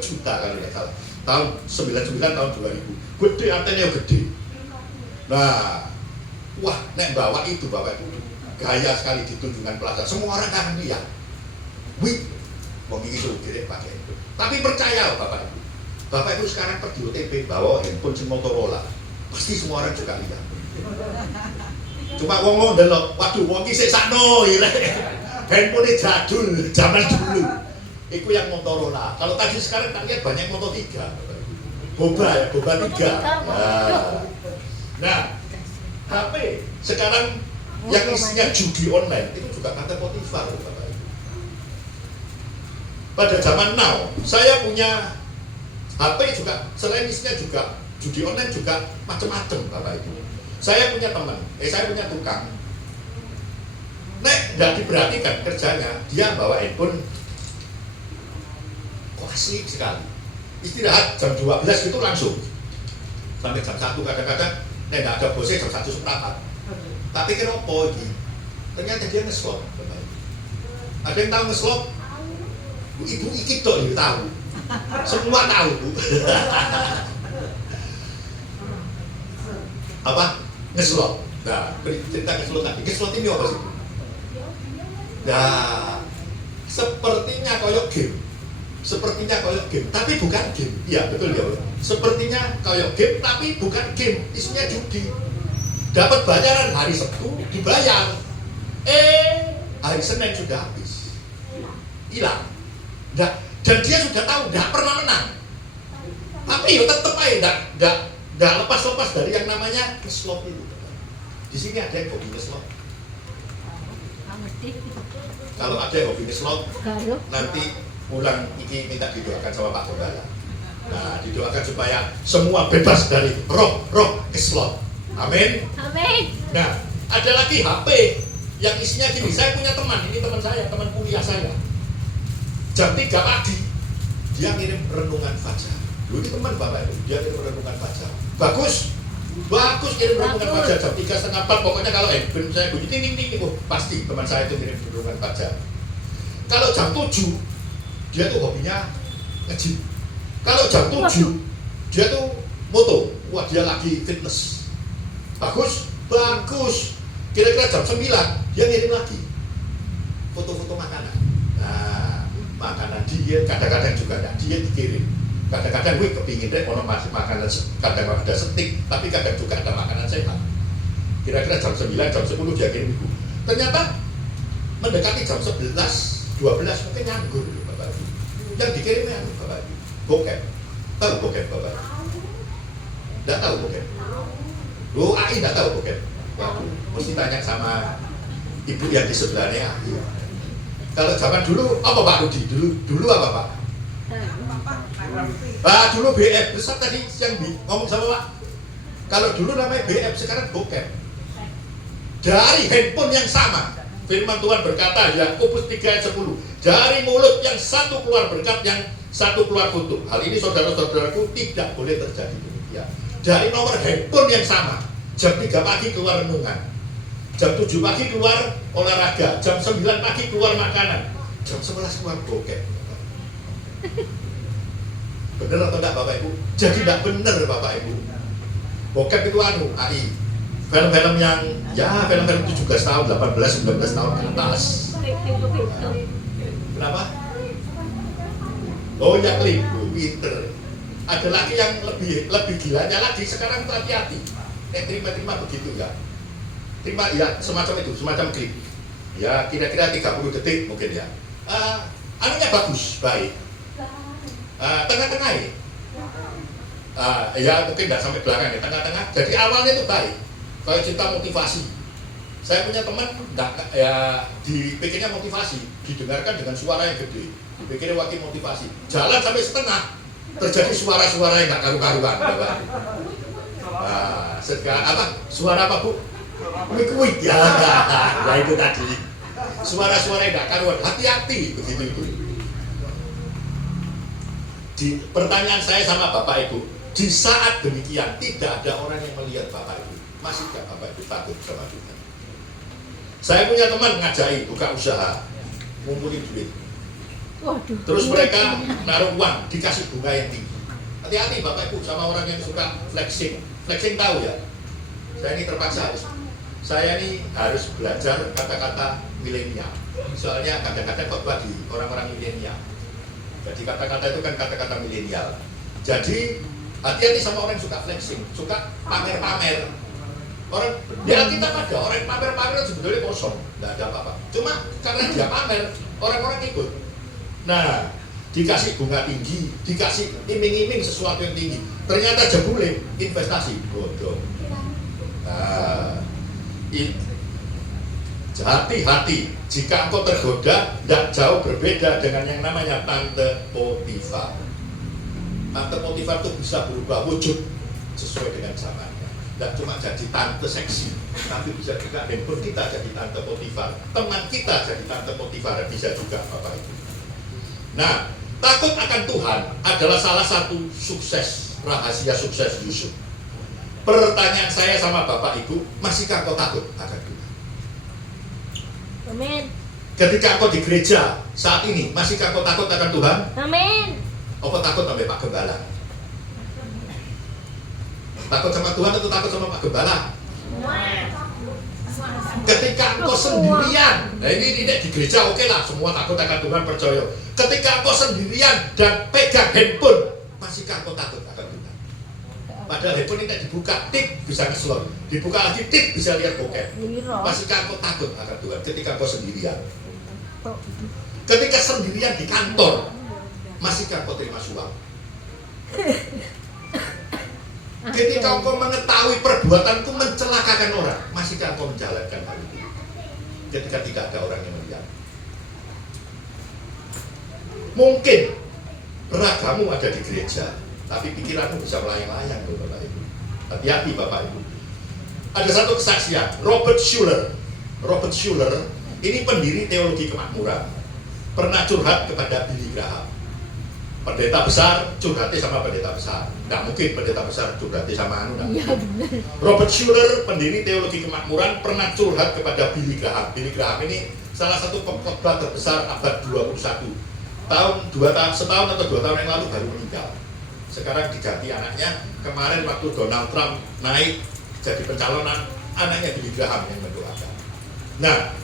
juta kali nggak salah. Tahun 99 tahun 2000. Gede, antenanya gede. Nah, wah, nek bawa itu Bapak Ibu, gaya sekali di Tunjungan Plaza. Semua orang akan lihat. Wih, wong iki sugih pakai itu. Tapi percaya Bapak Ibu. Bapak Ibu sekarang pergi OTP bawa handphone si Motorola, pasti semua orang juga lihat. Cuma wong ndelok, waduh wong iki sik sakno handphone jadul zaman dulu. Iku yang Motorola. Kalau tadi sekarang tak lihat banyak Moto 3. Boba ya, Boba 3. Nah, HP sekarang yang isinya judi online itu juga Tante Potifar Bapak Ibu. Pada zaman now, saya punya HP juga, selain isinya juga judi online juga macam-macam Bapak Ibu. Saya punya teman, saya punya tukang. Nek nggak diperhatikan kerjanya, dia bawa handphone klasik sekali. Istirahat jam 12 itu langsung sampai jam 1 kadang-kadang. Nek nggak ada bosnya jam 1:15. Tapi kenapa ini? Ternyata dia ngeslot Bapak Ibu. Ada yang tahu ngeslot? Ibu ikut dong tahu. Semua tahu Bu. Apa? Ngeslot. Nah, cerita ngeslot tadi. Ngeslot ini apa sih? Nah, sepertinya koyok game. Tapi bukan game. Iya, betul ya. Sepertinya koyok game, tapi bukan game. Isinya judi. Dapat bayaran hari Sabtu, dibayar. Hari Senin sudah habis. Hilang. Nah, dan dia sudah tahu nggak pernah menang. Tapi ya tetap aja nggak lepas-lepas dari yang namanya ngeslot itu. Di sini ada yang hobi ngeslot. Kalau ada yang hobi ngeslot, nanti pulang ini minta didoakan sama Pak Gembala. Nah, didoakan supaya semua bebas dari roh keslot. Amin. Amin. Nah, ada lagi HP yang isinya gini. Saya punya teman, ini teman saya, teman kuliah saya. Jam 3 pagi dia ngirim renungan fajar. Dulu ini teman Bapak itu, dia ngirim renungan fajar. Bagus ngirim renungan fajar jam 3:30, pokoknya kalau handphone saya bunyi ting ting ting, pasti teman saya itu ngirim renungan fajar. Kalau jam 7 dia tuh hobinya nge-gym. Kalau jam 7 dia tuh moto, wah dia lagi fitness. Bagus. Kira-kira jam 9 dia ngirim lagi foto-foto makanan. Nah, makanan diet, kadang-kadang juga enggak diet dikirim. Kadang-kadang gue kepingin deh ono masih makanan, kadang ada steak, tapi kadang juga ada makanan sehat. Kira-kira jam 9, jam 10 dia kirim itu. Ternyata mendekati jam 11, 12 mungkin nganggur Bapak Ibu. Yang dikirimnya Bapak Ibu, bokep. Tahu bokep Bapak Ibu? Enggak tahu bokep. Lu AI enggak tahu bokep. Waduh, mesti tanya sama ibu yang di sebelahnya. Kalau zaman dulu apa Pak Rudi? Dulu apa Pak? Dulu BF, besar tadi yang ngomong sama Pak. Kalau dulu namanya BF, sekarang bokep. Dari handphone yang sama, firman Tuhan berkata, Yakobus 3 ayat 10, dari mulut yang satu keluar berkat, yang satu keluar kutuk. Hal ini saudara-saudaraku tidak boleh terjadi demikian. Dari nomor handphone yang sama, jam 3 pagi keluar renungan, jam 7 pagi keluar olahraga, jam 9 pagi keluar makanan, jam 11 keluar bokep. Bener atau enggak Bapak Ibu? Jadi enggak bener Bapak Ibu. Bokep itu AI. Film-film yang film-film 17 tahun, 18, 19 tahun ke atas. Kenapa? Oh ya klip, pinter. Ada lagi yang lebih gilanya lagi, sekarang itu hati-hati. Terima begitu ya. Terima ya semacam itu, semacam klip. Ya kira-kira 30 detik mungkin ya. Anunya bagus, baik. Tengah-tengah ya mungkin nggak sampai belakang ya, tengah-tengah. Jadi awalnya itu baik. Kalau cinta motivasi, saya punya teman dipikirnya motivasi, didengarkan dengan suara yang gede, dipikirnya wakil motivasi. Jalan sampai setengah, terjadi suara-suara yang nggak karu-karuan. Sekarang apa? Suara apa Bu? Wik-wik ya itu tadi. Suara-suara yang nggak karuan. Hati-hati begitu itu. Di pertanyaan saya sama Bapak Ibu, di saat demikian tidak ada orang yang melihat Bapak Ibu, masihkah Bapak Ibu takut sama Tuhan? Saya punya teman ngajai buka usaha, ngumpulin duit. Terus mereka naruh uang, dikasih bunga yang tinggi. Hati-hati Bapak Ibu sama orang yang suka flexing. Flexing tahu ya? Saya ini harus belajar kata-kata milenial. Soalnya kadang-kadang khotbah di orang-orang milenial. Jadi kata-kata itu kan kata-kata milenial. Jadi hati-hati sama orang yang suka flexing, suka pamer-pamer. Orang di Alkitab ada orang yang pamer-pamer sebetulnya kosong, nggak ada apa-apa. Cuma karena dia pamer, orang-orang ikut. Nah, dikasih bunga tinggi, dikasih iming-iming sesuatu yang tinggi. Ternyata jebule investasi bodong. Nah, hati-hati jika engkau tergoda, tidak jauh berbeda dengan yang namanya Tante Potifar. Tante Potifar itu bisa berubah wujud sesuai dengan zamannya. Tidak cuma jadi tante seksi, tapi bisa juga handphone kita jadi Tante Potifar, teman kita jadi Tante Potifar, bisa juga Bapak Ibu. Nah, takut akan Tuhan adalah salah satu rahasia sukses Yusuf. Pertanyaan saya sama Bapak Ibu, masihkah kau takut akan Tuhan? Amin. Ketika kau di gereja saat ini, masihkah kau takut akan Tuhan? Amin. Apa takut sampai Pak Gembala? Takut sama Tuhan atau takut sama Pak Gembala? Ketika engkau sendirian, nah ini di gereja oke lah, semua takut akan Tuhan, percaya. Ketika engkau sendirian dan pegang handphone, masihkah engkau takut akan Tuhan? Padahal handphone ini dibuka, tik bisa ngeslot, dibuka lagi, tik bisa lihat bokep. Masihkah engkau takut akan Tuhan ketika engkau sendirian? Ketika sendirian di kantor, masihkah engkau terima suap? Ketika engkau mengetahui perbuatanku mencelakakan orang, masihkah engkau menjalankan hal itu? Ketika tidak ada orang yang melihat. Mungkin ragamu ada di gereja, tapi pikiranmu bisa melayang-layang tuh Bapak Ibu. Hati-hati Bapak Ibu. Ada satu kesaksian, Robert Schuller ini pendiri teologi kemakmuran, pernah curhat kepada Billy Graham. Pendeta besar curhatnya sama pendeta besar, nggak mungkin pendeta besar curhatnya sama anu. Robert Schuller, pendiri teologi kemakmuran, pernah curhat kepada Billy Graham. Billy Graham ini salah satu pengkhotbah terbesar abad 21. Setahun atau 2 tahun yang lalu baru meninggal. Sekarang diganti anaknya. Kemarin waktu Donald Trump naik jadi pencalonan, anaknya Billy Graham yang mendoakan. Nah,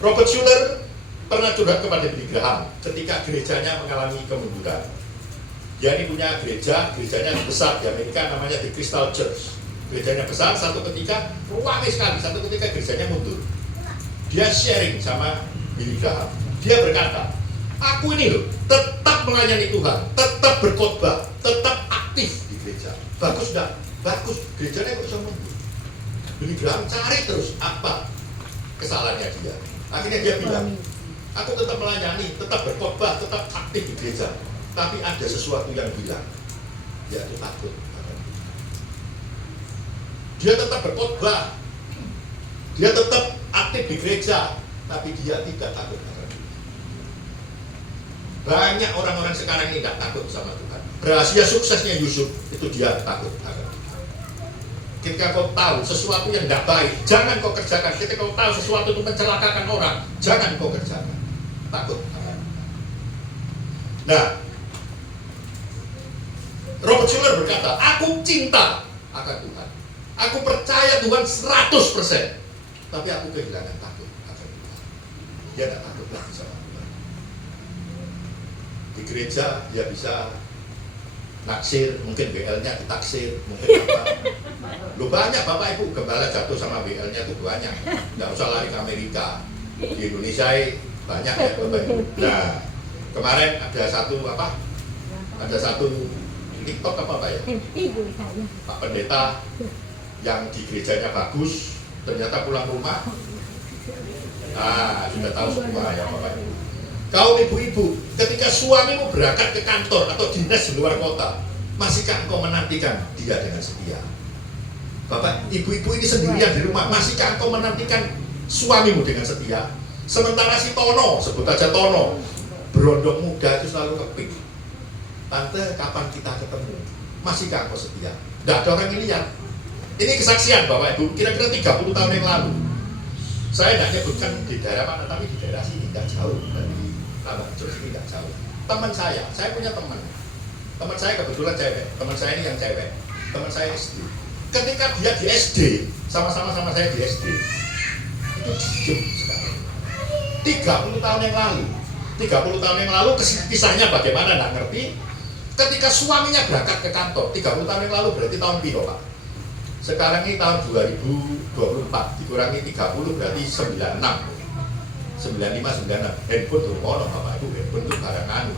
Robert Schuller pernah curhat kepada Billy Graham ketika gerejanya mengalami kemunduran. Dia ini punya gerejanya besar di Amerika, namanya The Crystal Church. Gerejanya besar, satu ketika ramai sekali, satu ketika gerejanya mundur. Dia sharing sama Billy Graham. Dia berkata, aku ini loh tetap melayani Tuhan, tetap berkhotbah, tetap aktif di gereja. Bagus dah, bagus. Gerejanya kok bisa mundur. Billy Graham cari terus apa kesalahannya dia. Akhirnya dia bilang, aku tetap melayani, tetap berkhotbah, tetap aktif di gereja. Tapi ada sesuatu yang hilang, yaitu takut. Dia tetap berkhotbah, dia tetap aktif di gereja, tapi dia tidak takut akan Tuhan. Banyak orang-orang sekarang ini tidak takut sama Tuhan. Rahasia suksesnya Yusuf itu dia takut akan Tuhan. Ketika kau tahu sesuatu yang tidak baik, jangan kau kerjakan. Ketika kau tahu sesuatu itu mencelakakan orang, jangan kau kerjakan. Takut akan. Nah, Robert Schuller berkata, aku cinta akan Tuhan. Aku percaya Tuhan 100%. Tapi aku kehilangan takut akan Tuhan. Dia tidak takut lagi sama Tuhan. Di gereja dia bisa naksir, mungkin BL-nya ditaksir, mungkin apa. Lu banyak Bapak Ibu, gembala jatuh sama BL-nya itu banyak. Tidak usah lari ke Amerika. Di Indonesia banyak ya Bapak Ibu. Nah, kemarin ada satu TikTok apa Pak ya? Pak Pendeta yang di gerejanya bagus, ternyata pulang rumah. Nah, sudah tahu semua ya Bapak Ibu. Kaum ibu-ibu, ketika suamimu berangkat ke kantor atau dinas di luar kota, masihkah engkau menantikan dia dengan setia? Bapak, ibu-ibu ini sendirian di rumah, masihkah engkau menantikan suamimu dengan setia? Sementara si Tono, sebut aja Tono, berondong muda itu selalu kepik. Tante, kapan kita ketemu? Masihkah engkau setia? Tidak ada orang yang lihat. Ini kesaksian Bapak Ibu, kira-kira 30 tahun yang lalu. Saya tidak nyebutkan di daerah mana, tapi di daerah sini tidak jauh dari Tambak Bejo sini tidak jauh. Teman saya punya teman. Teman saya kebetulan cewek. Teman saya ini yang cewek. Teman saya SD. Ketika dia di SD, sama-sama saya di SD, itu diem sekali. 30 tahun yang lalu kisahnya bagaimana nggak ngerti. Ketika suaminya berangkat ke kantor 30 tahun yang lalu, berarti tahun piro Pak? Sekarang ini tahun 2024 dikurangi 30 berarti 96 95, 96. Handphone tuh ngono Bapak Ibu, handphone tuh barang anu.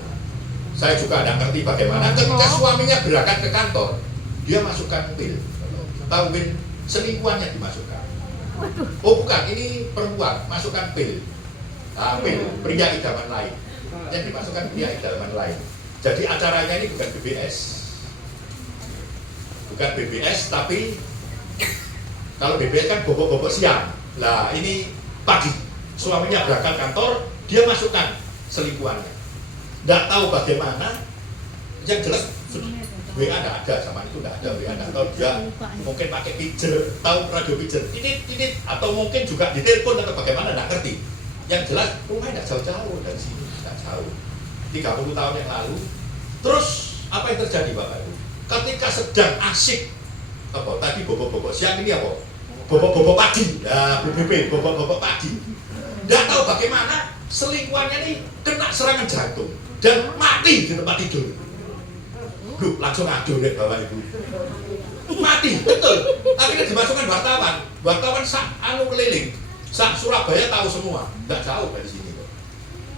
Saya juga tidak ngerti bagaimana ketika suaminya berangkat ke kantor, dia masukkan pil. Tahu pil selingkuhannya dimasukkan. Oh bukan, ini perempuan masukkan pil. Nah, pil pria idaman lain. Yang dimasukkan pria idaman lain. Jadi acaranya ini bukan BBS. Bukan BBS, tapi kalau BBS kan bobok-bobok siang. Lah ini pagi. Suaminya berangkat kantor, dia masukkan selingkuhannya. Tidak tahu bagaimana, yang jelas WA tidak ada, zaman itu tidak ada WA. Atau dia mungkin pakai pager, tahu radio pager, titit, atau mungkin juga ditelepon atau bagaimana, tidak ngerti. Yang jelas rumahnya tidak jauh-jauh dari sini, tidak jauh. 30 tahun yang lalu. Terus apa yang terjadi Bapak Ibu? Ketika sedang asik, apa tadi bobok-bobok siang, ini apa? Bobok-bobok pagi, ya BBP, bobok-bobok pagi. Tidak tahu bagaimana selingkuhannya ini kena serangan jantung dan mati di tempat tidur. Loh, langsung adu deh Bapak Ibu. Mati, betul. Akhirnya dimasukkan wartawan anu keliling. Surabaya tahu semua, tidak jauh dari sini kok.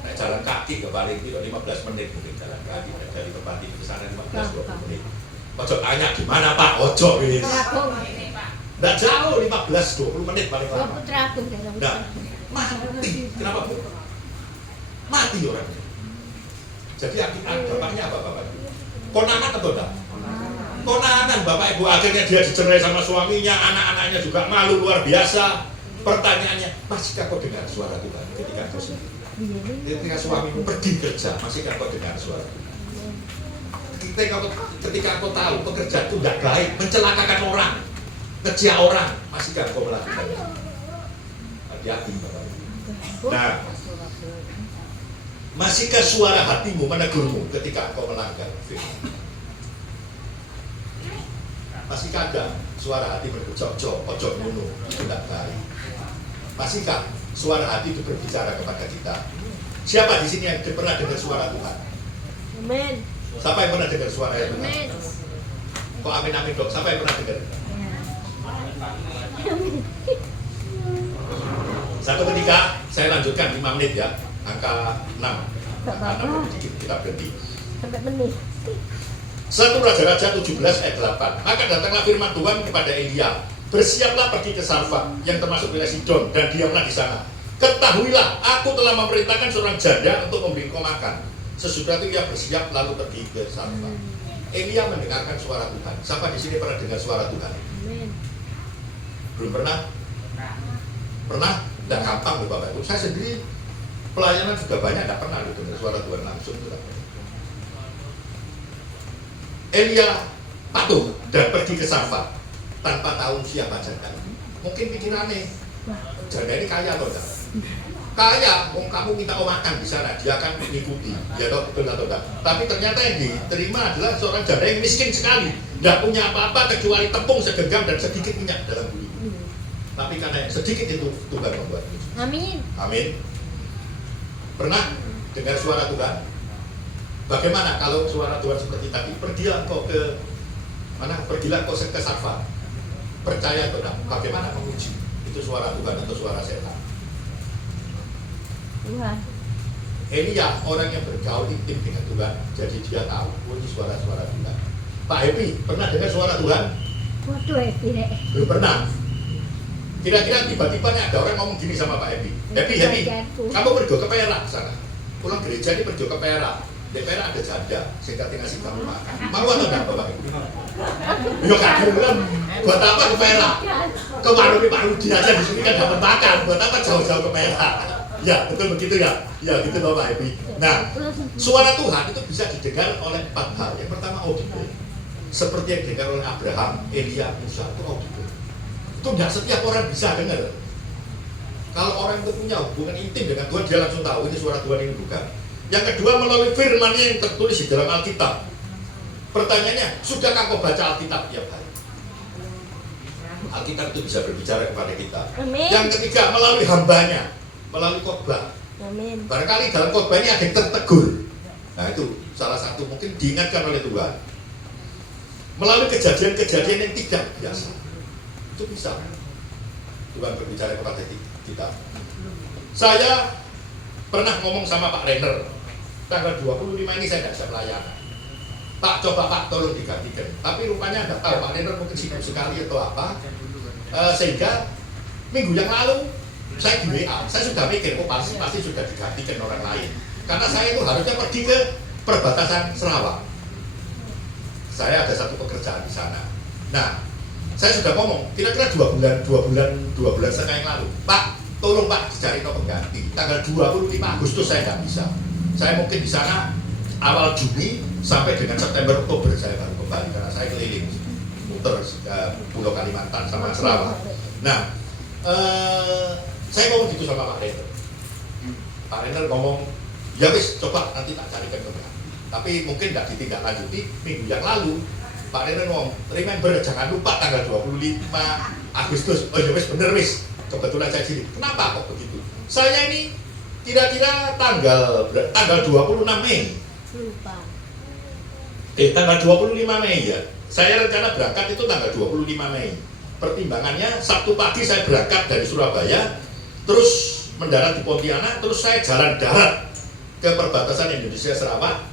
Nah, jalan kaki ke paling tidak 15 menit mungkin jalan kaki dari tempat ini ke sana 15-20 menit. Ojo tanya gimana Pak, ojo ini. Tidak jauh, 15-20 menit paling lama. Nah, mati. Kenapa Bu? Mati orangnya. Jadi bapaknya apa bapak? Konangan atau enggak? Konangan bapak ibu, akhirnya dia dicerai sama suaminya, anak-anaknya juga malu luar biasa. Pertanyaannya, masihkah kau dengar suara Tuhan ketika kau sendiri? Ketika suamimu pergi kerja, masihkah kau dengar suara Tuhan? Ketika kau tahu pekerjaan itu tidak baik, mencelakakan orang, kejar orang, masihkah kau melakukannya? Hati-hati bapak ibu. Nah, masihkah suara hatimu menegurmu ketika kau melanggar firman? Masihkah ada suara hati berkecok-cok, pojok bunuh, itu tidak baik? Masihkah suara hati itu berbicara kepada kita? Siapa di sini yang pernah dengar suara Tuhan? Amin. Siapa yang pernah dengar suara Tuhan? Amin. Kok amin-amin dok? Siapa yang pernah dengar? Satu ketika, saya lanjutkan 5 menit ya, angka 6. Angka 6 sedikit, kita berhenti. Sampai menit. 1 Raja-Raja 17 ayat 8. Maka datanglah firman Tuhan kepada Elia, bersiaplah pergi ke Sarfat yang termasuk wilayah Sidon dan diamlah di sana. Ketahuilah, aku telah memerintahkan seorang janda untuk memberi kau makan. Sesudah itu ia bersiap lalu pergi ke Sarfat. Elia mendengarkan suara Tuhan. Siapa di sini pernah dengar suara Tuhan? Amin. Belum pernah? Pernah? Tidak gampang loh Bapak Ibu. Saya sendiri pelayanan sudah banyak, tidak pernah dengar suara Tuhan langsung. Elia patuh dan pergi ke Sarfat tanpa tahu siapa janda. Mungkin pikirannya, janda ini kaya atau enggak? Kaya, kamu minta makan di sana, dia akan mengikuti, ya toh, betul atau enggak? Tapi ternyata yang diterima adalah seorang janda yang miskin sekali, tidak punya apa-apa kecuali tepung segenggam dan sedikit minyak dalam bumi. Tapi karena yang sedikit itu Tuhan membuat. Amin. Amin. Pernah dengar suara Tuhan? Bagaimana kalau suara Tuhan seperti tadi? Pergilah kau ke mana? Pergilah kau ke Sarfat. Percaya atau tidak? Bagaimana menguji itu suara Tuhan atau suara setan? Tuhan. Elia orang yang bergaul intim dengan Tuhan, jadi dia tahu ini suara-suara Tuhan. Pak Happy pernah dengar suara Tuhan? Waduh, Happy. Belum pernah. Kira-kira tiba-tiba ada orang ngomong gini sama Pak Happy. Happy, kamu pergi ke Perak sana. Pulang gereja ini pergi ke Perak. Di Perak ada janda, sehingga ngasih kamu makan. Mau atau enggak Bapak Ibu? Ya kan, buat apa ke Perak? Kemarin Pak Rudi aja di sini kan dapat makan. Buat apa jauh-jauh ke Perak? Ya betul begitu ya. Ya gitu Bapak Ibu. Nah, suara Tuhan itu bisa didengar oleh 4 hal. Yang pertama audible, seperti yang didengar oleh Abraham, Elia, Musa itu audible. Itu tidak setiap orang bisa dengar. Kalau orang itu punya hubungan intim dengan Tuhan, dia langsung tahu ini suara Tuhan ini bukan. Yang kedua melalui firman yang tertulis di dalam Alkitab. Pertanyaannya, sudahkah kau baca Alkitab tiap hari? Alkitab itu bisa berbicara kepada kita. Amin. Yang ketiga melalui hambanya, melalui khotbah. Amin. Barangkali dalam khotbah ini ada yang tertegur. Nah itu salah satu mungkin diingatkan oleh Tuhan. Melalui kejadian-kejadian yang tidak biasa. Itu bisa Tuhan berbicara kepada kita. Saya pernah ngomong sama Pak Renner, tanggal 25 ini saya tidak bisa pelayanan. Pak, coba Pak tolong digantikan. Tapi rupanya Anda tahu Pak Renner mungkin sibuk sekali atau apa, sehingga minggu yang lalu saya di WA, saya sudah mikir, oh pasti sudah digantikan orang lain. Karena saya itu harusnya pergi ke perbatasan Sarawak. Saya ada satu pekerjaan di sana. Nah, saya sudah ngomong, kira-kira 2 bulan setengah yang lalu, Pak, tolong Pak dicari pengganti. Tanggal 25 Agustus saya nggak bisa. Saya mungkin di sana awal Juni sampai dengan September Oktober saya baru kembali karena saya keliling muter Pulau Kalimantan sama Sarawak. Nah, saya ngomong gitu sama Pak Renner. Pak Renner ngomong, ya wis coba nanti tak carikan pengganti. Tapi mungkin nggak ditindaklanjuti. Minggu yang lalu Pak Renner ngomong, remember jangan lupa tanggal 25 Agustus. Oh ya wis bener wis. Kebetulan saya sini. Kenapa kok begitu? Saya ini kira-kira tanggal 26 Mei. Lupa. Tanggal 25 Mei ya. Saya rencana berangkat itu tanggal 25 Mei. Pertimbangannya Sabtu pagi saya berangkat dari Surabaya, terus mendarat di Pontianak, terus saya jalan darat ke perbatasan Indonesia Sarawak.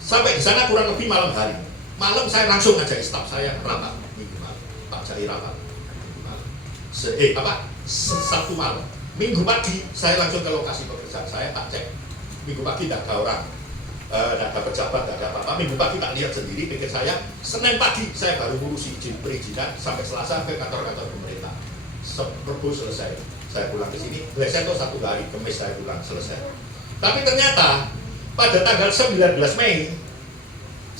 Sampai di sana kurang lebih malam hari. Malam saya langsung ngajak staf saya rapat minggu malam. Pak Jari rapat. Sabtu malam. Minggu pagi saya langsung ke lokasi pekerjaan saya, tak cek. Minggu pagi tidak ada orang. nggak ada pejabat, nggak ada apa-apa. Minggu pagi tak lihat sendiri, pikir saya, Senin pagi saya baru ngurusi izin perizinan sampai Selasa ke kantor-kantor pemerintah. Rabu selesai, saya pulang ke sini. Biasanya itu 1 hari, Kamis saya pulang selesai. Tapi ternyata pada tanggal 19 Mei,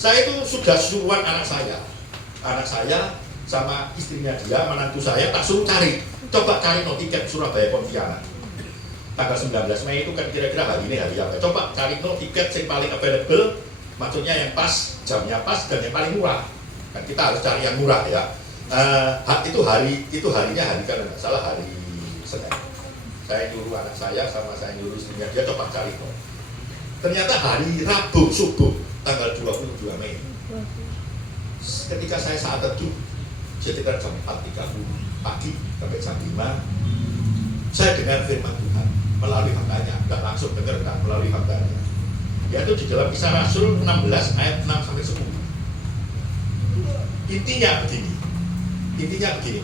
saya itu sudah suruhan anak saya sama istrinya dia, menantu saya, tak suruh coba cari no tiket Surabaya Pontianak. Tanggal 19 Mei itu kan kira-kira hari ini hari apa? Coba cari no tiket yang paling available, maksudnya yang pas, jamnya pas, dan yang paling murah. Kan kita harus cari yang murah ya. Itu harinya hari kan nggak salah hari Senin. Saya nyuruh anak saya sama saya nyuruh istrinya dia coba cari no. Ternyata hari Rabu subuh tanggal 22 Mei. Ketika saya saat teduh, sekitar jam 4.30 pagi sampai jam 5, saya dengar firman Tuhan melalui hambanya, nggak langsung dengar kan, melalui hambanya. Yaitu di dalam Kisah Rasul 16 ayat 6 sampai 10. Intinya begini,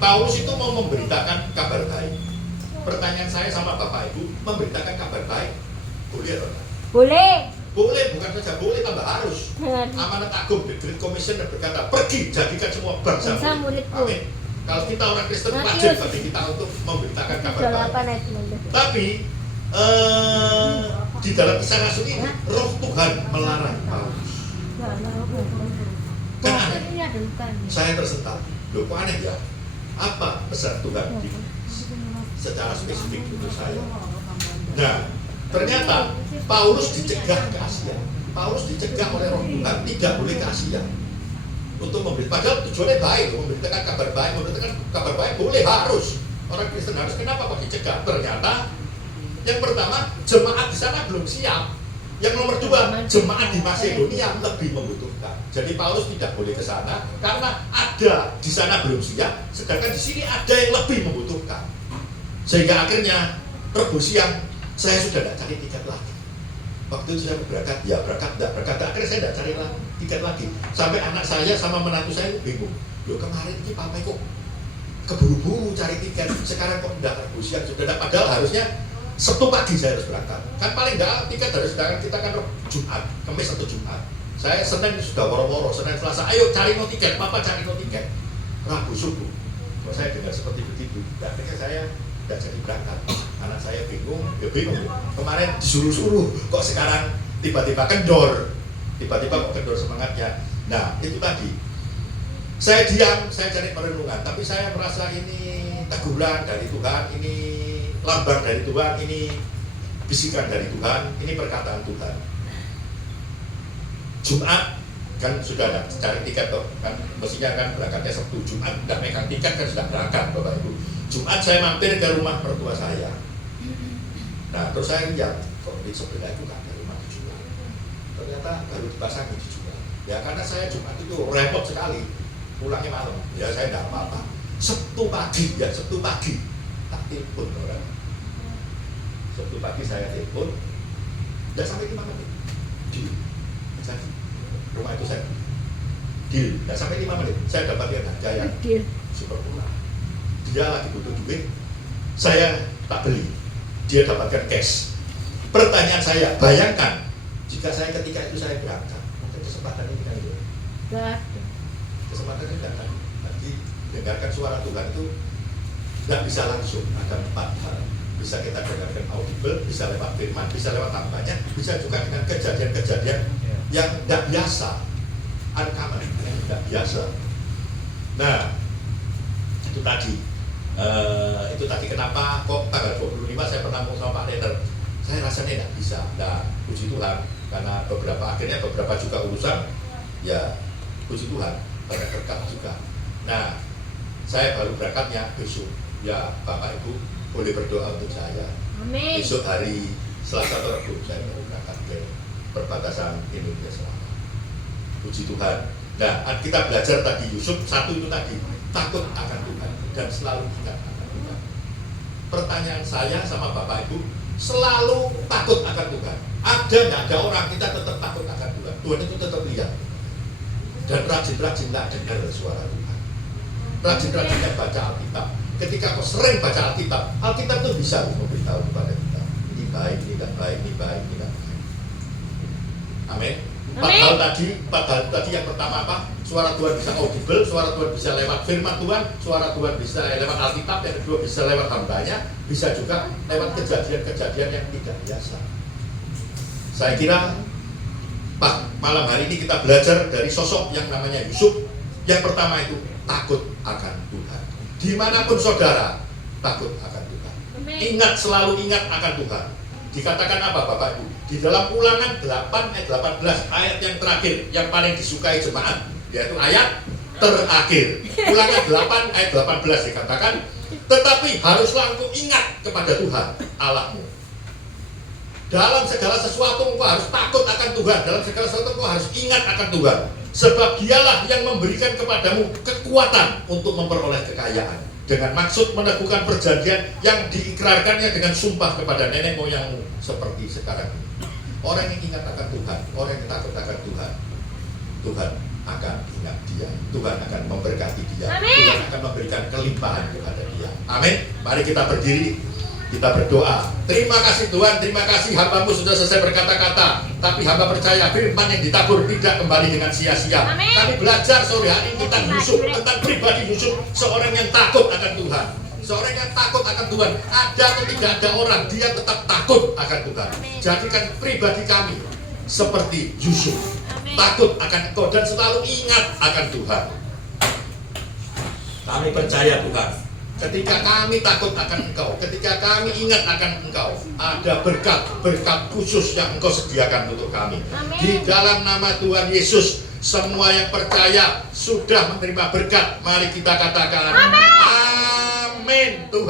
Paulus itu mau memberitakan kabar baik. Pertanyaan saya sama Bapak Ibu, memberitakan kabar baik boleh atau tidak? Boleh. Boleh, bukan saja boleh, tambah harus. Amanat Agung, The Great Commission berkata, pergi jadikan semua bangsa murid. Amin. Kalau kita orang Kristen wajib bagi kita untuk memberitakan kabar baik. Tapi di dalam Kisah Rasul ini, Roh Tuhan melarang Paulus. Kan aneh. Saya tersentak. Loh, kok aneh ya? Apa pesan Tuhan secara spesifik untuk saya? Nah, ternyata Paulus dicegah ke Asia. Paulus dicegah oleh Roh Tuhan tidak boleh ke Asia untuk memberitakan. Padahal tujuannya baik, memberitakan kabar baik boleh, harus. Orang Kristen harus. Kenapa kok dicegah? Ternyata yang pertama, jemaat di sana belum siap. Yang nomor 2, jemaat di Masedonia lebih membutuhkan. Jadi Paulus tidak boleh ke sana karena ada di sana belum siap, sedangkan di sini ada yang lebih membutuhkan. Sehingga akhirnya Rabu siang saya sudah tidak cari tiket lagi. Waktu itu saya berangkat, ya berangkat, tidak berangkat. Akhirnya saya tidak cari tiket lagi. Sampai anak saya sama menantu saya bingung. Loh, kemarin ini papa kok keburu-buru cari tiket, sekarang kok tidak Rabu siang sudah tidak. Padahal harusnya Sabtu pagi saya harus berangkat. Kan paling enggak tiket dari sedangkan kita kan Jumat, Kamis atau Jumat. Saya Senin sudah woro-woro, Senin Selasa, ayo cari no tiket, papa cari no tiket. Rabu subuh. Kalau saya dengar seperti begitu, akhirnya saya tidak jadi berangkat. Anak saya bingung, ya bingung. Kemarin disuruh-suruh, kok sekarang tiba-tiba kendor. Tiba-tiba kok kendor semangatnya. Nah, itu tadi. Saya diam, saya cari perenungan, tapi saya merasa ini teguran dari Tuhan, ini lambang dari Tuhan, ini bisikan dari Tuhan, ini perkataan Tuhan. Jumat kan sudah ada cari tiket toh, kan mestinya kan berangkatnya Sabtu. Jumat tidak megang tiket kan sudah berangkat Bapak Ibu. Jumat saya mampir ke rumah mertua saya. Nah terus saya lihat kok di sebelah itu kan ada rumah dijual. Ternyata baru dipasang dijual. Ya karena saya Jumat itu repot sekali, pulangnya malam. Ya saya tidak apa-apa. Sabtu pagi tak telepon orang. Sabtu pagi saya telepon, tidak sampai 5 menit. Jadi rumah itu saya deal, tidak sampai 5 menit. Saya dapat yang harga yang super murah. Dia lagi butuh duit, saya tak beli. Dia dapatkan cash. Pertanyaan saya, bayangkan jika saya ketika itu saya berangkat, mungkin kesempatan ini kan itu. Kesempatan ini datang. Nanti dengarkan suara Tuhan itu tidak bisa langsung, ada 4 hal. Bisa kita dengarkan audible, bisa lewat firman, bisa lewat hambanya, bisa juga dengan kejadian-kejadian yang tidak biasa, uncommon, yang tidak biasa. Nah, itu tadi kenapa kok tanggal 25 saya pernah ngomong sama Pak Letter, saya rasanya tidak bisa. Nah, puji Tuhan, karena akhirnya beberapa juga urusan, ya puji Tuhan, banyak berkat juga. Nah, saya baru berangkatnya besok. Ya, Bapak Ibu boleh berdoa untuk saya. Amin. Besok hari Selasa atau Rabu saya baru berangkat ke perbatasan Indonesia Selatan. Puji Tuhan. Nah, kita belajar tadi Yusuf, satu itu tadi, takut akan Tuhan dan selalu ingat akan Tuhan. Pertanyaan saya sama Bapak Ibu, selalu takut akan Tuhan. Ada nggak ada orang kita tetap takut akan Tuhan. Tuhan itu tetap lihat. Dan rajin-rajinlah dengar suara Tuhan. Rajin-rajinlah baca Alkitab. Ketika kau sering baca Alkitab, Alkitab itu bisa memberitahu kepada kita. Ini baik, ini tidak baik, ini baik, ini tidak baik. Amin. Empat hal tadi yang pertama apa? Suara Tuhan bisa audible, suara Tuhan bisa lewat firman Tuhan, suara Tuhan bisa lewat Alkitab, yang kedua bisa lewat hambanya, bisa juga lewat kejadian-kejadian yang tidak biasa. Saya kira malam hari ini kita belajar dari sosok yang namanya Yusuf. Yang pertama itu takut akan Tuhan. Dimanapun saudara, takut akan Tuhan. Ingat, selalu ingat akan Tuhan. Dikatakan apa Bapak Ibu? Di dalam Ulangan 8 ayat 18, ayat yang terakhir, yang paling disukai jemaat, yaitu ayat terakhir. Ulangan 8 ayat 18 dikatakan, tetapi haruslah engkau ingat kepada Tuhan Allahmu. Dalam segala sesuatu engkau harus takut akan Tuhan. Dalam segala sesuatu engkau harus ingat akan Tuhan. Sebab dialah yang memberikan kepadamu kekuatan untuk memperoleh kekayaan, dengan maksud meneguhkan perjanjian yang diikrarkannya dengan sumpah kepada nenek moyangmu seperti sekarang ini. Orang yang ingat akan Tuhan, orang yang takut akan Tuhan, Tuhan akan ingat dia, Tuhan akan memberkati dia, Tuhan akan memberikan kelimpahan kepada dia. Amin. Mari kita berdiri, kita berdoa. Terima kasih Tuhan, terima kasih hamba-Mu sudah selesai berkata-kata, tapi hamba percaya firman yang ditabur tidak kembali dengan sia-sia. Kami belajar sore hari ini tentang Yusuf, tentang pribadi Yusuf, seorang yang takut akan Tuhan. Seorang yang takut akan Tuhan, ada atau tidak ada orang, dia tetap takut akan Tuhan. Jadikan pribadi kami seperti Yusuf, takut akan Engkau dan selalu ingat akan Tuhan. Kami percaya Tuhan, ketika kami takut akan Engkau, ketika kami ingat akan Engkau, ada berkat khusus yang Engkau sediakan untuk kami. Di dalam nama Tuhan Yesus, semua yang percaya sudah menerima berkat. Mari kita katakan amin. Tuhan